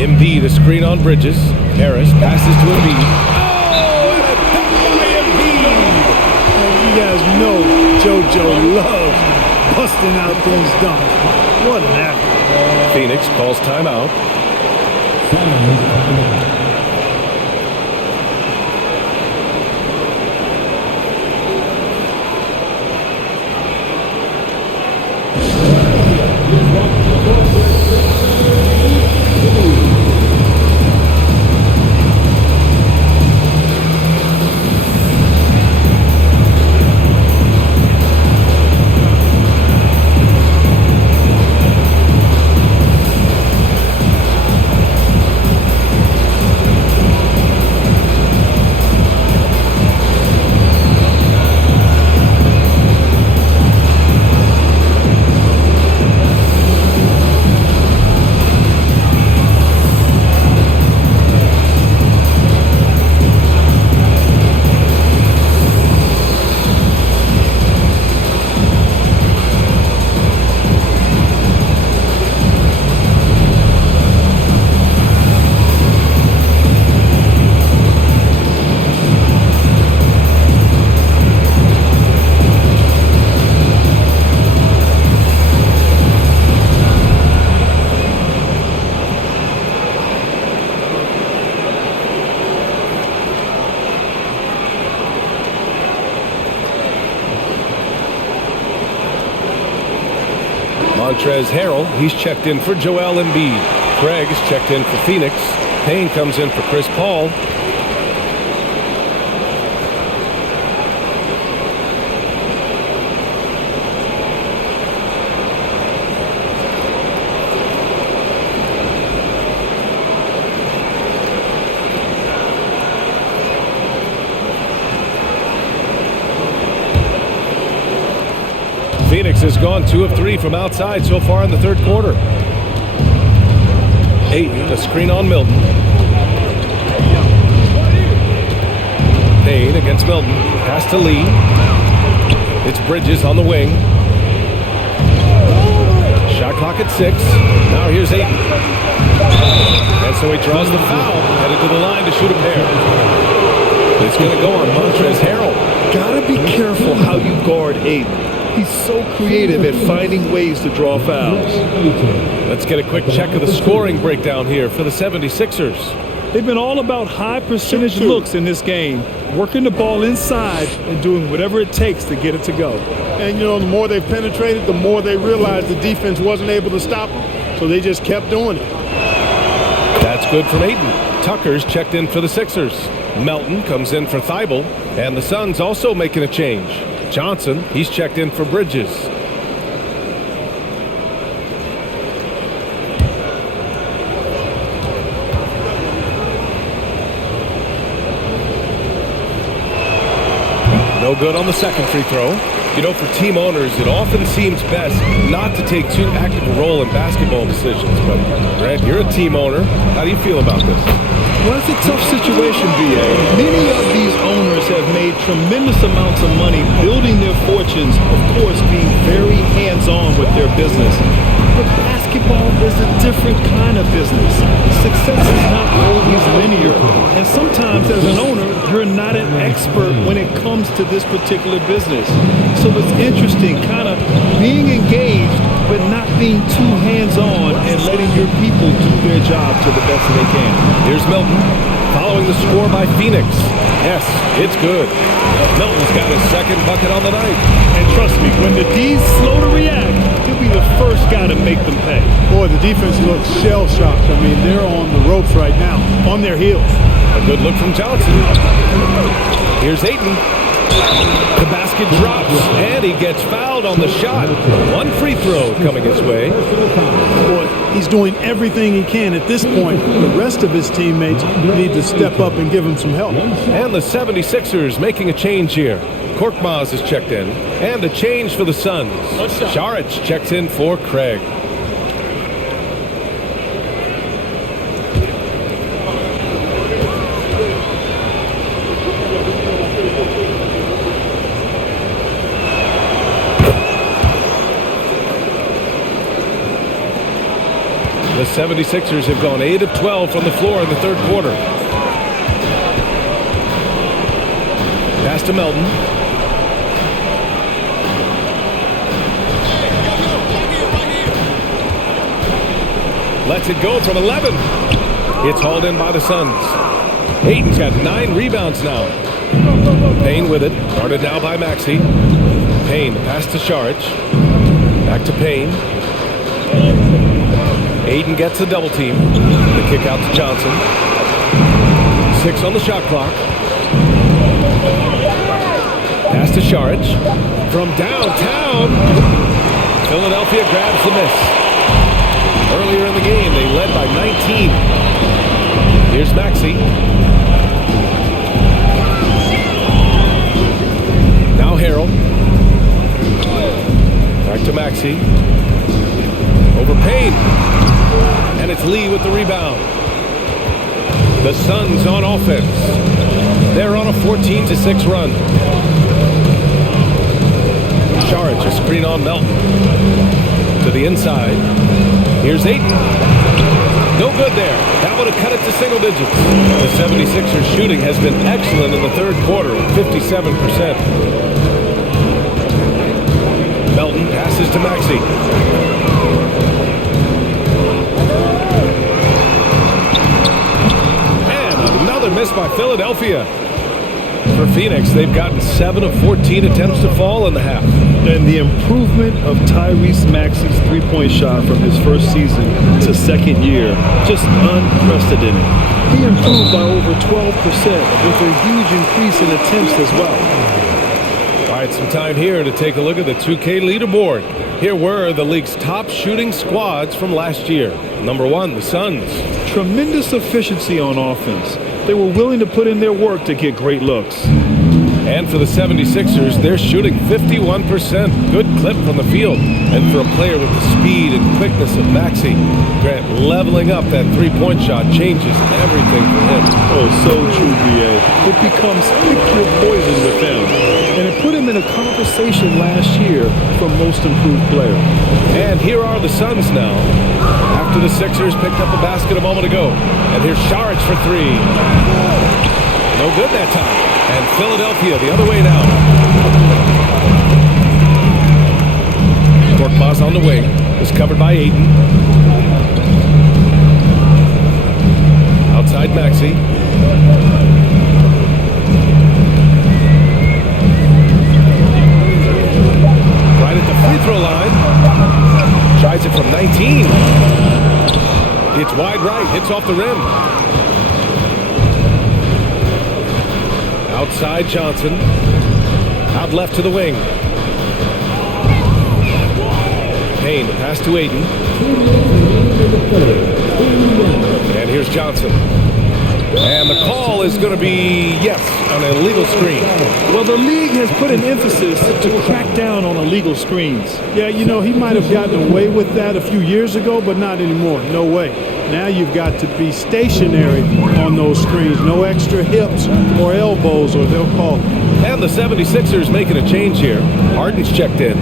Embiid, a screen on Bridges. Harris passes to Embiid. Oh, and a dunk by Embiid! You guys know JoJo loves busting out these dunks. What an athlete. Phoenix calls timeout. Montrezl Harrell, he's checked in for Joel Embiid. Craig is checked in for Phoenix. Payne comes in for Chris Paul. Phoenix has gone 2 of 3 from outside so far in the third quarter. Ayton, a screen on Milton. Payne against Milton. Pass to Lee. It's Bridges on the wing. Shot clock at 6. Now here's Ayton. And so he draws the foul. Headed to the line to shoot a pair. It's going to go on Montrezl Harrell. Gotta be careful how you guard Ayton. He's so creative at finding ways to draw fouls. Let's get a quick check of the scoring breakdown here for the 76ers. They've been all about high percentage looks in this game, working the ball inside and doing whatever it takes to get it to go. And, you know, the more they've penetrated, the more they realized the defense wasn't able to stop them. So they just kept doing it. That's good from Ayton. Tucker's checked in for the Sixers. Melton comes in for Thibault. And the Suns also making a change. Johnson, he's checked in for Bridges. No good on the second free throw. You know, for team owners, it often seems best not to take too active a role in basketball decisions. But, Grant, you're a team owner. How do you feel about this? Well, it's a tough situation, B.A. Many of these owners have made tremendous amounts of money building their fortunes, of course, being very hands-on with their business. But basketball is a different kind of business. Success is not always linear. And sometimes, as an owner, you're not an expert when it comes to this particular business. So it's interesting, kind of being engaged, but not being too hands-on and letting your people do their job to the best that they can. Here's Milton, following the score by Phoenix. Yes, it's good. Milton's got his second bucket on the night. And trust me, when the D's slow to react, he'll be the first guy to make them pay. Boy, the defense looks shell-shocked. I mean, they're on the ropes right now, on their heels. A good look from Johnson. Here's Ayton. The basket drops, and he gets fouled on the shot. One free throw coming his way. Boy, he's doing everything he can at this point. The rest of his teammates need to step up and give him some help. And the 76ers making a change here. Korkmaz is checked in, and a change for the Suns. Saric checks in for Craig. The 76ers have gone 8 of 12 from the floor in the third quarter. Pass to Melton. Lets it go from 11. It's hauled in by the Suns. Ayton's got 9 rebounds now. Payne with it. Guarded now by Maxey. Payne, pass to Saric. Back to Payne. Ayton gets the double team. The kick out to Johnson. 6 on the shot clock. Pass to Saric. From downtown. Philadelphia grabs the miss. Earlier in the game, they led by 19. Here's Maxey. Now Harrell. Back to Maxey. Over Payne. And it's Lee with the rebound. The Suns on offense. They're on a 14-6 run. Saric, a screen on Melton. To the inside. Here's Ayton. No good there. That would have cut it to single digits. The 76ers shooting has been excellent in the third quarter at 57%. Melton passes to Maxey. And another miss by Philadelphia. For Phoenix, they've gotten 7 of 14 attempts to fall in the half. And the improvement of Tyrese Maxey's three-point shot from his first season to second year, just unprecedented. He improved by over 12% with a huge increase in attempts as well. All right, some time here to take a look at the 2K leaderboard. Here were the league's top shooting squads from last year. Number 1, the Suns. Tremendous efficiency on offense. They were willing to put in their work to get great looks. And for the 76ers, they're shooting 51%. Good clip from the field. And for a player with the speed and quickness of Maxey, Grant, leveling up that three-point shot changes everything for him. Oh, so true, B.A. It becomes pick your poison with him. And it put him in a conversation last year for most improved player. And here are the Suns now. After the Sixers picked up a basket a moment ago. And here's Saric for 3. No good that time. And Philadelphia the other way now. Korkmaz on the wing. Is covered by Ayton. Outside Maxey. Right at the free throw line. Tries it from 19. It's wide right. Hits off the rim. Outside Johnson. Out left to the wing. Payne, the pass to Ayton. And here's Johnson. And the call is going to be, yes, an illegal screen. Well, the league has put an emphasis to crack down on illegal screens. Yeah, you know, he might have gotten away with that a few years ago, but not anymore. No way. Now you've got to be stationary on those screens. No extra hips or elbows, or they'll call it. And the 76ers making a change here. Harden's checked in.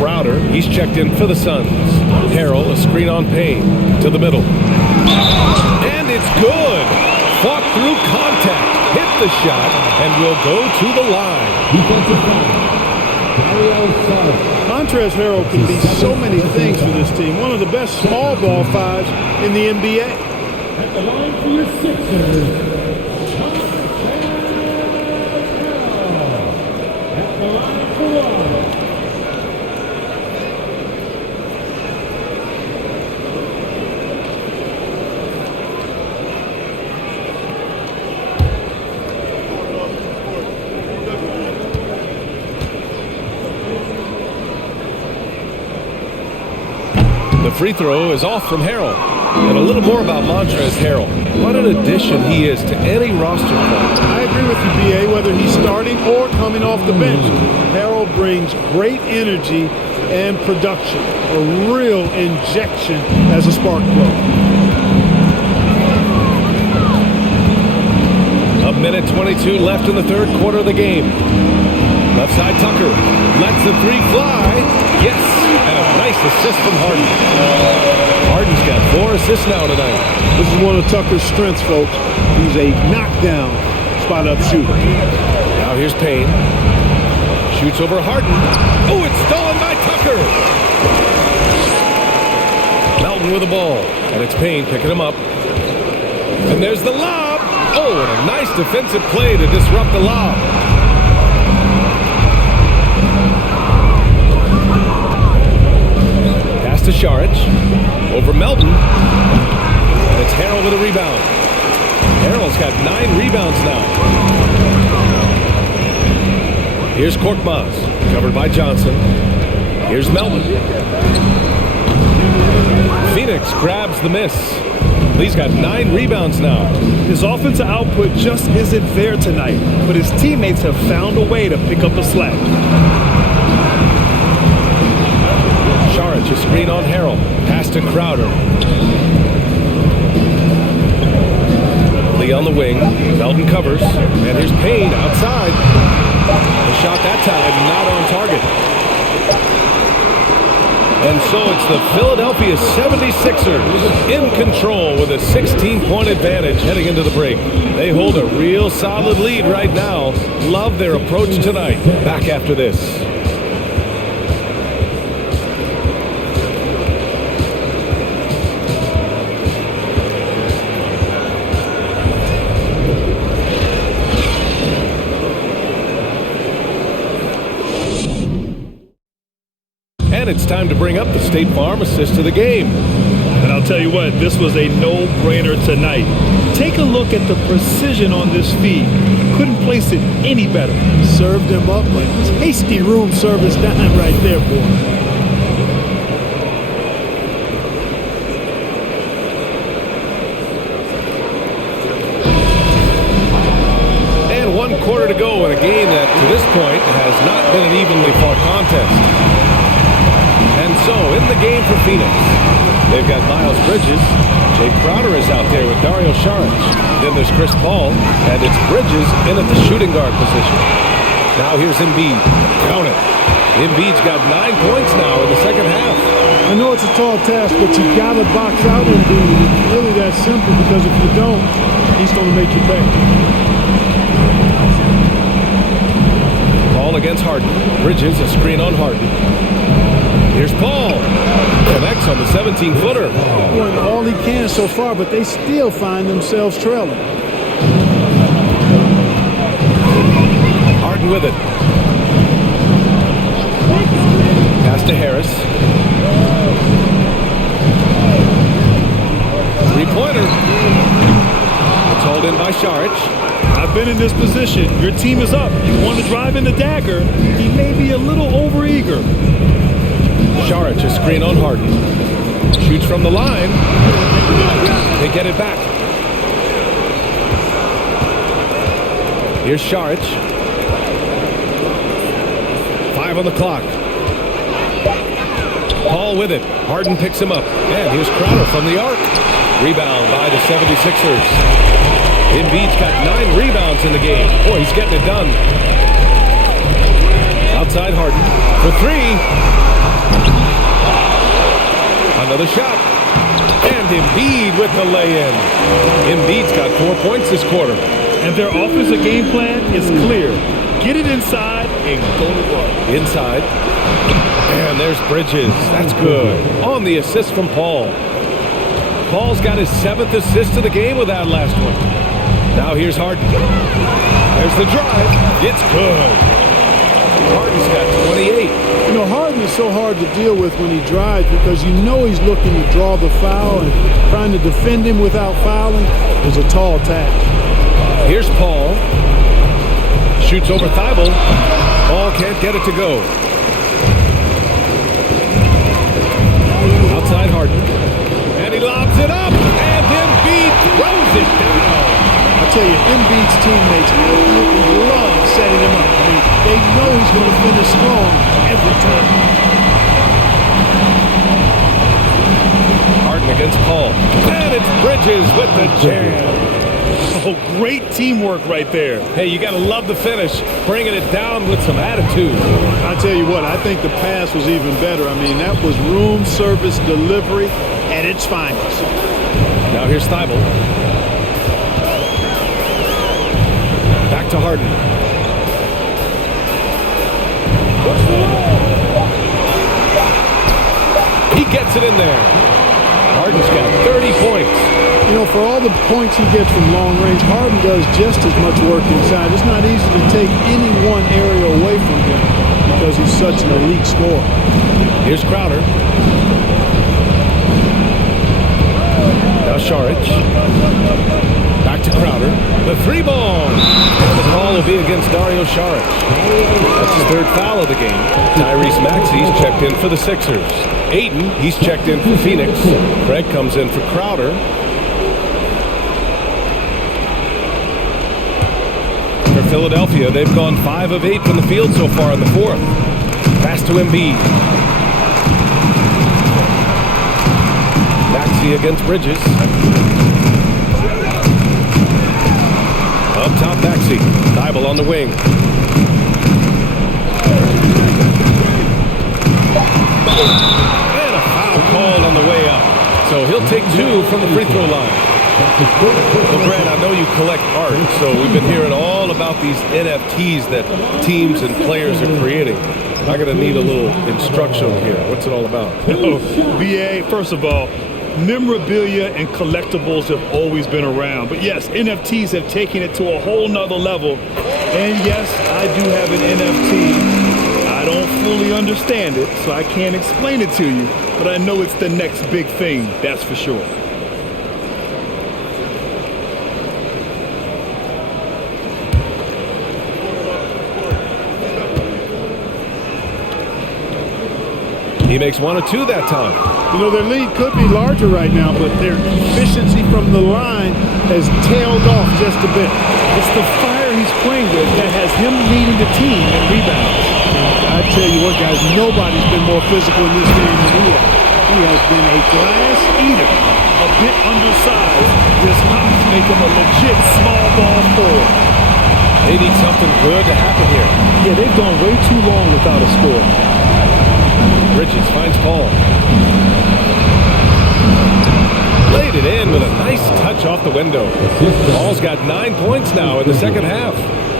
Crowder, he's checked in for the Suns. Harrell, a screen on Payne. To the middle. And it's good. Fought through contact. Hit the shot. And will go to the line. Montrezl Harrell can be so many things for this team. One of the best small ball fives in the NBA. At the line for your Sixers, at the line for one. The free throw is off from Harrell. And a little more about Montrezl Harrell. What an addition he is to any roster point. I agree with you, B.A., whether he's starting or coming off the bench. Harrell brings great energy and production, a real injection as a spark plug. A minute 22 left in the third quarter of the game. Left side Tucker lets the three fly. Yes, and a nice assist from Harden. Harden's got 4 assists now tonight. This is one of Tucker's strengths, folks. He's a knockdown spot-up shooter. Now here's Payne. Shoots over Harden. Oh, it's stolen by Tucker. Melton with the ball. And it's Payne picking him up. And there's the lob. Oh, and a nice defensive play to disrupt the lob. To Saric, over Melton, and it's Harrell with a rebound. Harrell's got 9 rebounds now. Here's Korkmaz, covered by Johnson. Here's Melton. Phoenix grabs the miss. He's got 9 rebounds now. His offensive output just isn't there tonight, but his teammates have found a way to pick up the slack. Saric, a screen on Harrell. Pass to Crowder. Lee on the wing. Melton covers. And here's Payne outside. The shot that time not on target. And so it's the Philadelphia 76ers in control with a 16-point advantage heading into the break. They hold a real solid lead right now. Love their approach tonight. Back after this. And it's time to bring up the State Farm assist of the game. And I'll tell you what, this was a no-brainer tonight. Take a look at the precision on this feed. Couldn't place it any better. Served him up a tasty room service dime right there, boy. One quarter to go in a game that, to this point, has not been an evenly fought contest. And so, in the game for Phoenix, they've got Miles Bridges. Jay Crowder is out there with Dario Saric. Then there's Chris Paul, and it's Bridges in at the shooting guard position. Now here's Embiid. Count it. Embiid's got 9 points now in the second half. I know it's a tall task, but you got to box out Embiid. It's really that simple, because if you don't, he's going to make you pay. Paul against Harden. Bridges, a screen on Harden. Here's Paul. Connects on the 17-footer. Doing all he can so far, but they still find themselves trailing. Harden with it. Pass to Harris. Three-pointer. It's hauled in by Saric. I've been in this position. Your team is up. You want to drive in the dagger. He may be a little overeager. Saric, a screen on Harden. Shoots from the line. They get it back. Here's Saric. 5 on the clock. Paul with it. Harden picks him up. And here's Crowder from the arc. Rebound by the 76ers. Embiid's got 9 rebounds in the game. Boy, he's getting it done. Outside Harden for 3. Another shot. And Embiid with the lay-in. Embiid's got 4 points this quarter. And their offensive game plan is clear. Get it inside and go to work. Inside. And there's Bridges. That's good. On the assist from Paul. Paul's got his 7th assist of the game with that last one. Now here's Harden. There's the drive. It's good. Harden's got 28. You know, Harden is so hard to deal with when he drives, because you know he's looking to draw the foul, and trying to defend him without fouling is a tall task. Here's Paul. Shoots over Thibault. Paul can't get it to go. Outside Harden. And he lobs it up. And Embiid throws it down. I tell you, Embiid's teammates absolutely love setting him up. I mean, they know he's going to finish strong every time. Harden against Paul. And it's Bridges with the jam. Oh, great teamwork right there. Hey, you got to love the finish. Bringing it down with some attitude. I tell you what, I think the pass was even better. I mean, that was room service delivery at its finest. Now here's Thibault. Back to Harden. He gets it in there. Harden's got 30 points. You know, for all the points he gets from long range, Harden does just as much work inside. It's not easy to take any one area away from him because he's such an elite scorer. Here's Crowder. Now Saric. Back to Crowder. The 3-ball. And the call will be against Dario Saric. That's his 3rd foul of the game. Tyrese Maxey's checked in for the Sixers. Ayton, he's checked in for Phoenix. Craig comes in for Crowder. For Philadelphia, they've gone 5 of 8 from the field so far in the 4th. Pass to Embiid. Maxey against Bridges. Up top, Maxey. Thibault on the wing. And a foul called on the way up. So he'll take 2 from the free throw line. Well, Brad, I know you collect art, so we've been hearing all about these NFTs that teams and players are creating. I'm going to need a little instruction here. What's it all about? BA, first of all, memorabilia and collectibles have always been around. But yes, NFTs have taken it to a whole nother level. And yes, I do have an NFT. I don't fully understand it, so I can't explain it to you, but I know it's the next big thing, that's for sure. He makes 1 of 2 that time. You know, their lead could be larger right now, but their efficiency from the line has tailed off just a bit. It's the fire he's playing with that has him leading the team in rebounds. I tell you what, guys, nobody's been more physical in this game than he has. He has been a glass eater. A bit undersized, his hops make him a legit small ball forward. They need something good to happen here. Yeah, they've gone way too long without a score. Bridges finds Paul. Laid it in with a nice touch off the window. Paul's got 9 points now in the second half.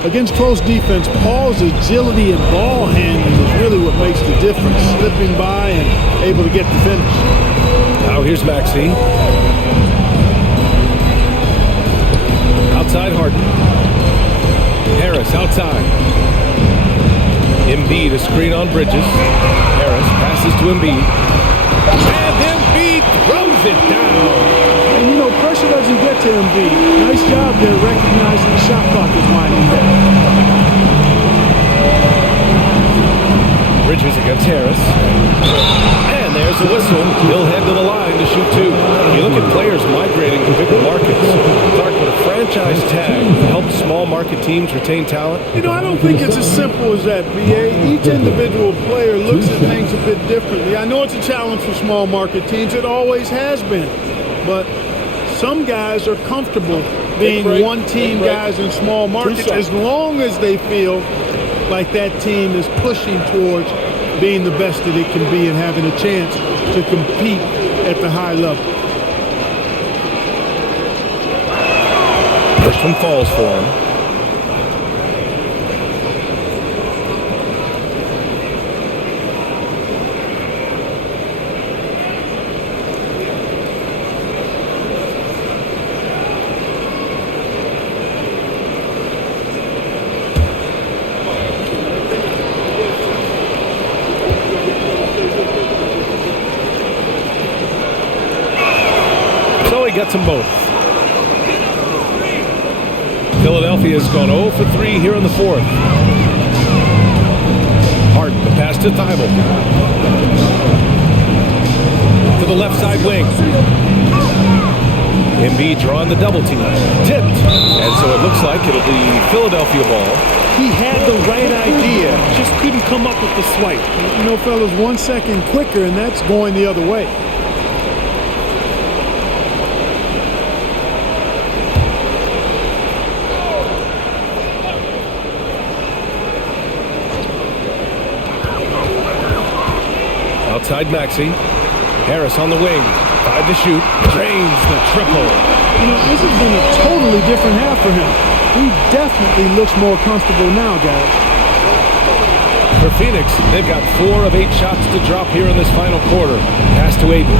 Against close defense, Paul's agility and ball handling is really what makes the difference. Slipping by and able to get the finish. Now here's Maxey. Outside Harden. Harris outside. Embiid a screen on Bridges. Harris passes to Embiid. And Embiid throws it down. And you know, pressure doesn't get to Embiid. Nice job there recognizing the shot clock was winding down. Bridges against Harris. And there's a whistle. He'll head to the line to shoot 2. You look at players migrating to bigger markets. Clark, would a franchise tag help small market teams retain talent? You know, I don't think it's as simple as that, B.A. Each individual player looks at things a bit differently. I know it's a challenge for small market teams. It always has been. But some guys are comfortable being one-team guys in small markets as long as they feel like that team is pushing towards being the best that it can be and having a chance to compete at the high level. First one falls for him. So he gets them both. Philadelphia's gone 0 for 3 here in the fourth. Harden, the pass to Thibault. To the left side wing. Embiid drawing the double team. Tipped. And so it looks like it'll be Philadelphia ball. He had the right idea, just couldn't come up with the swipe. You know, fellas, 1 second quicker, and that's going the other way. Outside Maxey. Harris on the wing. 5 to shoot. Drains the triple. You know, this has been a totally different half for him. He definitely looks more comfortable now, guys. For Phoenix, they've got 4 of 8 shots to drop here in this final quarter. Pass to Aiden.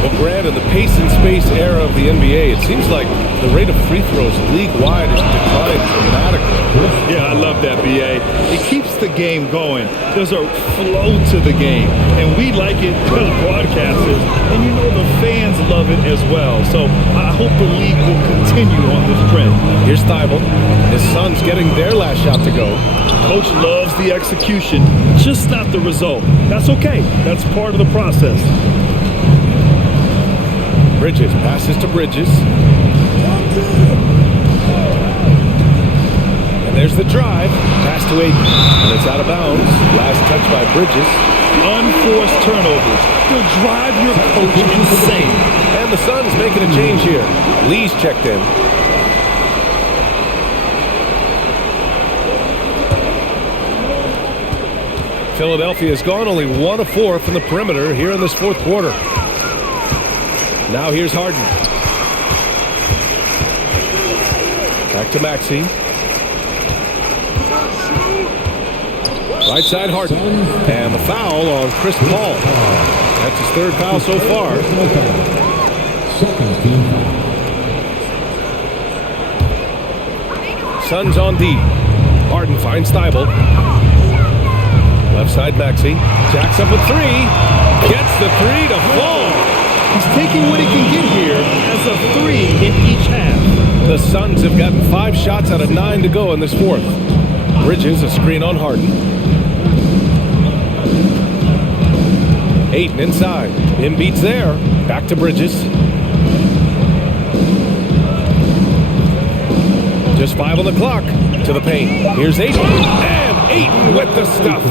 Well, Grant, in the pace and space era of the NBA, it seems like the rate of free throws league-wide has declined dramatically. Yeah, I love that, B.A. It keeps the game going. There's a flow to the game, and we like it as broadcasters, and you know the fans love it as well. So I hope the league will continue on this trend. Here's Thibault. His Suns getting their last shot to go. Coach loves the execution, just not the result. That's okay. That's part of the process. Bridges passes to Bridges. And there's the drive. Pass to Aiden. And it's out of bounds. Last touch by Bridges. Unforced turnovers. They'll drive your coach insane. And the Suns making a change here. Lee's checked in. Philadelphia's gone only 1 of 4 from the perimeter here in this fourth quarter. Now here's Harden. Back to Maxey. Right side Harden. And the foul on Chris Paul. That's his 3rd foul so far. Second team foul. Suns on D. Harden finds Thibault. Left side Maxey. Jacks up a three. Gets the three to fall. He's taking what he can get here as a 3 in each half. The Suns have gotten 5 shots out of 9 to go in this fourth. Bridges, a screen on Harden. Ayton inside. Embiid's there. Back to Bridges. Just 5 on the clock. To the paint. Here's Ayton. And Ayton with the stuff.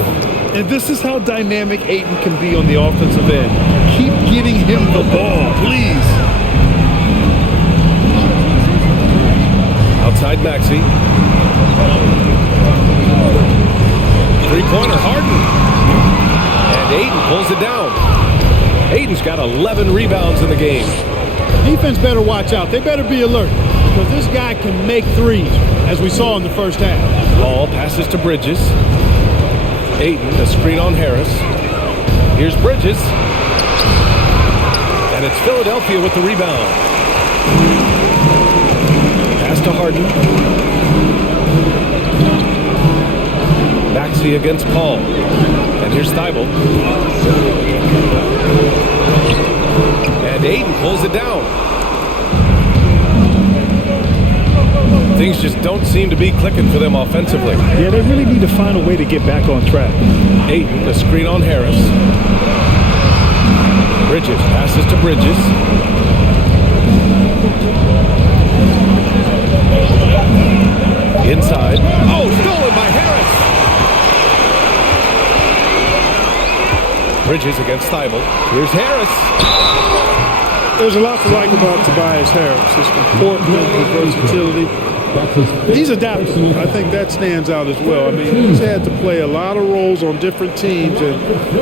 And this is how dynamic Ayton can be on the offensive end. Keep getting him the ball, please. Outside Maxey. Three-pointer Harden. And Ayton pulls it down. Ayton's got 11 rebounds in the game. Defense better watch out. They better be alert because this guy can make threes, as we saw in the first half. Ball passes to Bridges. Ayton, a screen on Harris. Here's Bridges. And it's Philadelphia with the rebound. Pass to Harden. Maxey against Paul. And here's Thibault. And Ayton pulls it down. Things just don't seem to be clicking for them offensively. Yeah, they really need to find a way to get back on track. Ayton, a screen on Harris. Bridges passes to Bridges. Inside. Oh, stolen by Harris. Bridges against Thibault. Here's Harris. There's a lot to like about Tobias Harris. His comportment, his versatility. He's adaptable. I think that stands out as well. I mean, he's had to play a lot of roles on different teams, and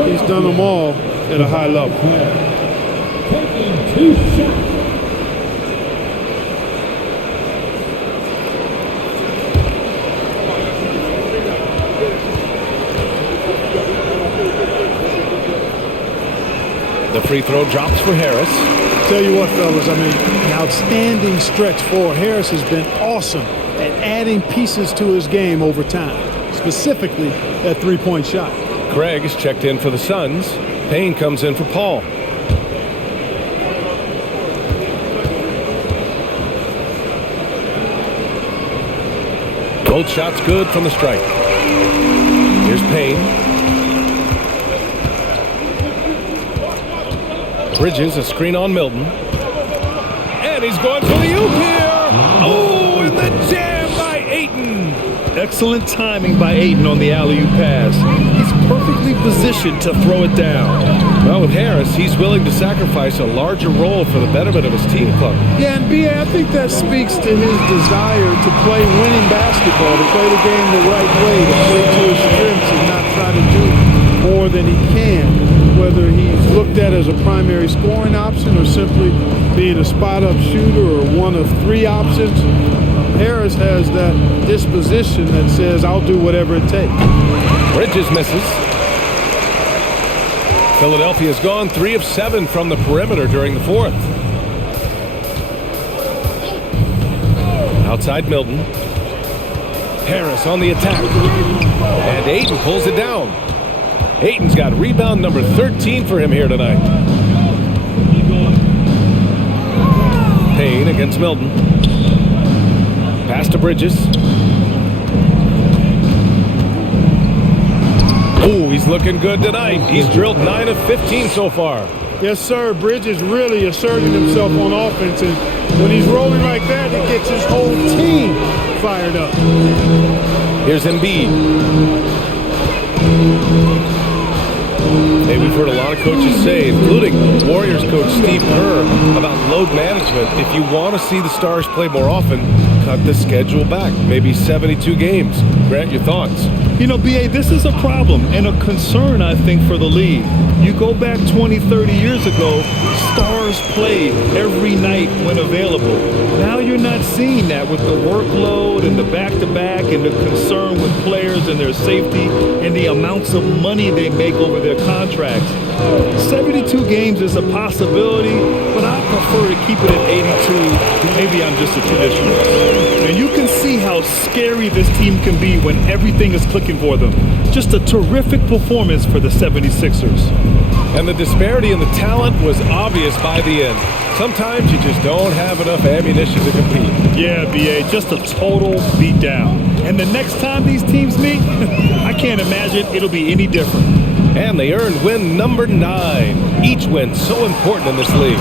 he's done them all at a high level. Taking 2 shots. The free throw drops for Harris. Tell you what, fellas, I mean, an outstanding stretch for Harris has been awesome at adding pieces to his game over time, specifically that three-point shot. Craig is checked in for the Suns. Payne comes in for Paul. Both shots good from the strike. Here's Payne. Bridges, a screen on Milton. And he's going for the oop here. Oh, and the jam by Ayton. Excellent timing by Ayton on the alley-oop pass. He's perfectly positioned to throw it down. Well, with Harris, he's willing to sacrifice a larger role for the betterment of his team club. Yeah, and B.A., I think that speaks to his desire to play winning basketball, to play the game the right way, to play to his strengths and not try to do more than he can, whether he's looked at as a primary scoring option or simply being a spot-up shooter or one of 3 options. Harris has that disposition that says, I'll do whatever it takes. Bridges misses. Philadelphia's gone 3 of 7 from the perimeter during the fourth. Outside Milton. Harris on the attack. And Ayton pulls it down. Ayton's got rebound number 13 for him here tonight. Payne against Milton. Pass to Bridges. Oh, he's looking good tonight. He's drilled 9 of 15 so far. Yes, sir. Bridges really asserting himself on offense, and when he's rolling like that, it gets his whole team fired up. Here's Embiid. Hey, we've heard a lot of coaches say, including Warriors coach Steve Kerr, about load management. If you want to see the Stars play more often, cut the schedule back, maybe 72 games. Grant, your thoughts? You know, B.A., this is a problem and a concern, I think, for the league. You go back 20, 30 years ago, Stars played every night when available. Now you're not seeing that with the workload and the back-to-back and the concern with players and their safety and the amounts of money they make over their contracts. 72 82 games is a possibility, but I prefer to keep it at 82. Maybe I'm just a traditionalist. And you can see how scary this team can be when everything is clicking for them. Just a terrific performance for the 76ers. And the disparity in the talent was obvious by the end. Sometimes you just don't have enough ammunition to compete. Yeah, BA, just a total beatdown. And the next time these teams meet, I can't imagine it'll be any different. And they earned win number 9. Each win so important in this league.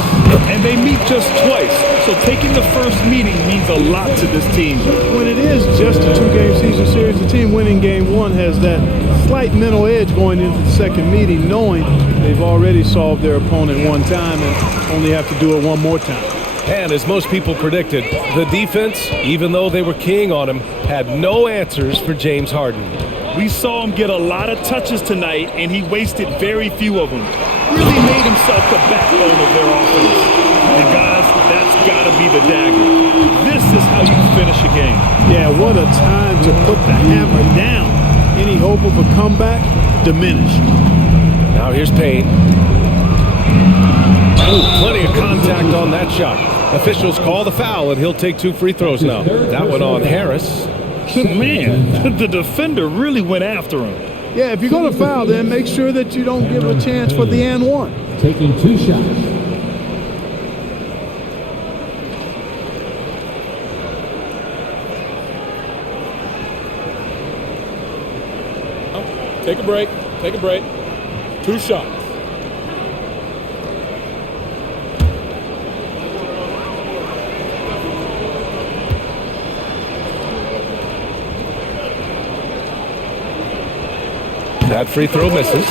And they meet just twice, so taking the first meeting means a lot to this team. When it is just a 2-game season series, the team winning game 1 has that slight mental edge going into the second meeting, knowing they've already solved their opponent one time and only have to do it one more time. And as most people predicted, the defense, even though they were keying on him, had no answers for James Harden. We saw him get a lot of touches tonight, and he wasted very few of them. Really made himself the backbone of their offense. And guys, that's got to be the dagger. This is how you finish a game. Yeah, what a time to put the hammer down. Any hope of a comeback diminished. Now here's Payne. Ooh, plenty of contact on that shot. Officials call the foul, and he'll take 2 free throws now. That one on Harris. Man, the defender really went after him. Yeah, if you're going to foul, then make sure that you don't give a chance for the and one. Taking 2 shots. Take a break. Take a break. 2 shots. That free throw misses.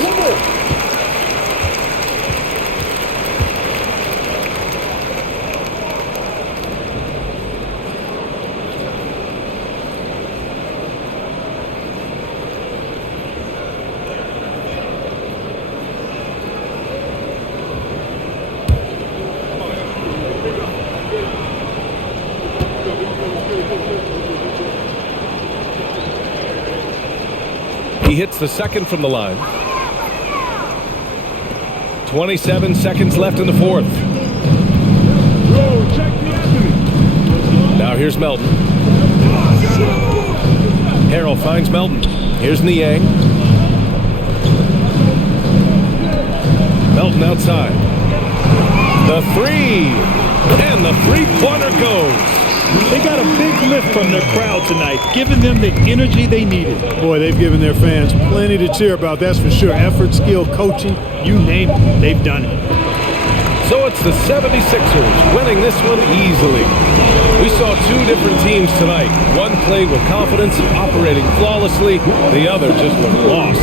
He hits the second from the line. 27 seconds left in the fourth. Now here's Melton. Harrell finds Melton. Here's Niang. Melton outside. The 3. And the three-pointer goes. They got a big lift from their crowd tonight, giving them the energy they needed. Boy, they've given their fans plenty to cheer about, that's for sure. Effort, skill, coaching, you name it, they've done it. So it's the 76ers winning this one easily. We saw 2 different teams tonight. One played with confidence, operating flawlessly. The other just looked lost.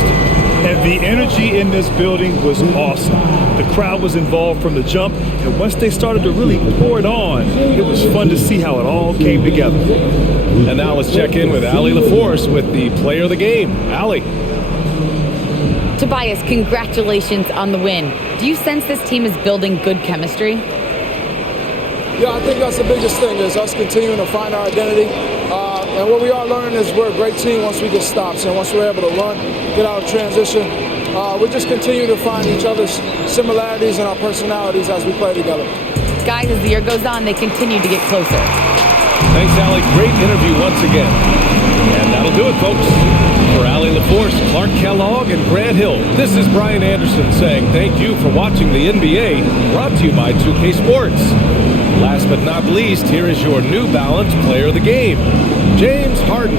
And the energy in this building was awesome. The crowd was involved from the jump, and once they started to really pour it on, it was fun to see how it all came together. And now let's check in with Allie LaForce with the player of the game. Allie. Tobias, congratulations on the win. Do you sense this team is building good chemistry? Yeah, I think that's the biggest thing is us continuing to find our identity. And what we are learning is we're a great team once we get stops and once we're able to run, get out of transition. We just continue to find each other's similarities and our personalities as we play together. Guys, as the year goes on, they continue to get closer. Thanks, Allie. Great interview once again. And that'll do it, folks. For Allie LaForce, Clark Kellogg, and Grant Hill, this is Brian Anderson saying thank you for watching the NBA, brought to you by 2K Sports. Last but not least, here is your New Balance player of the game, James Harden.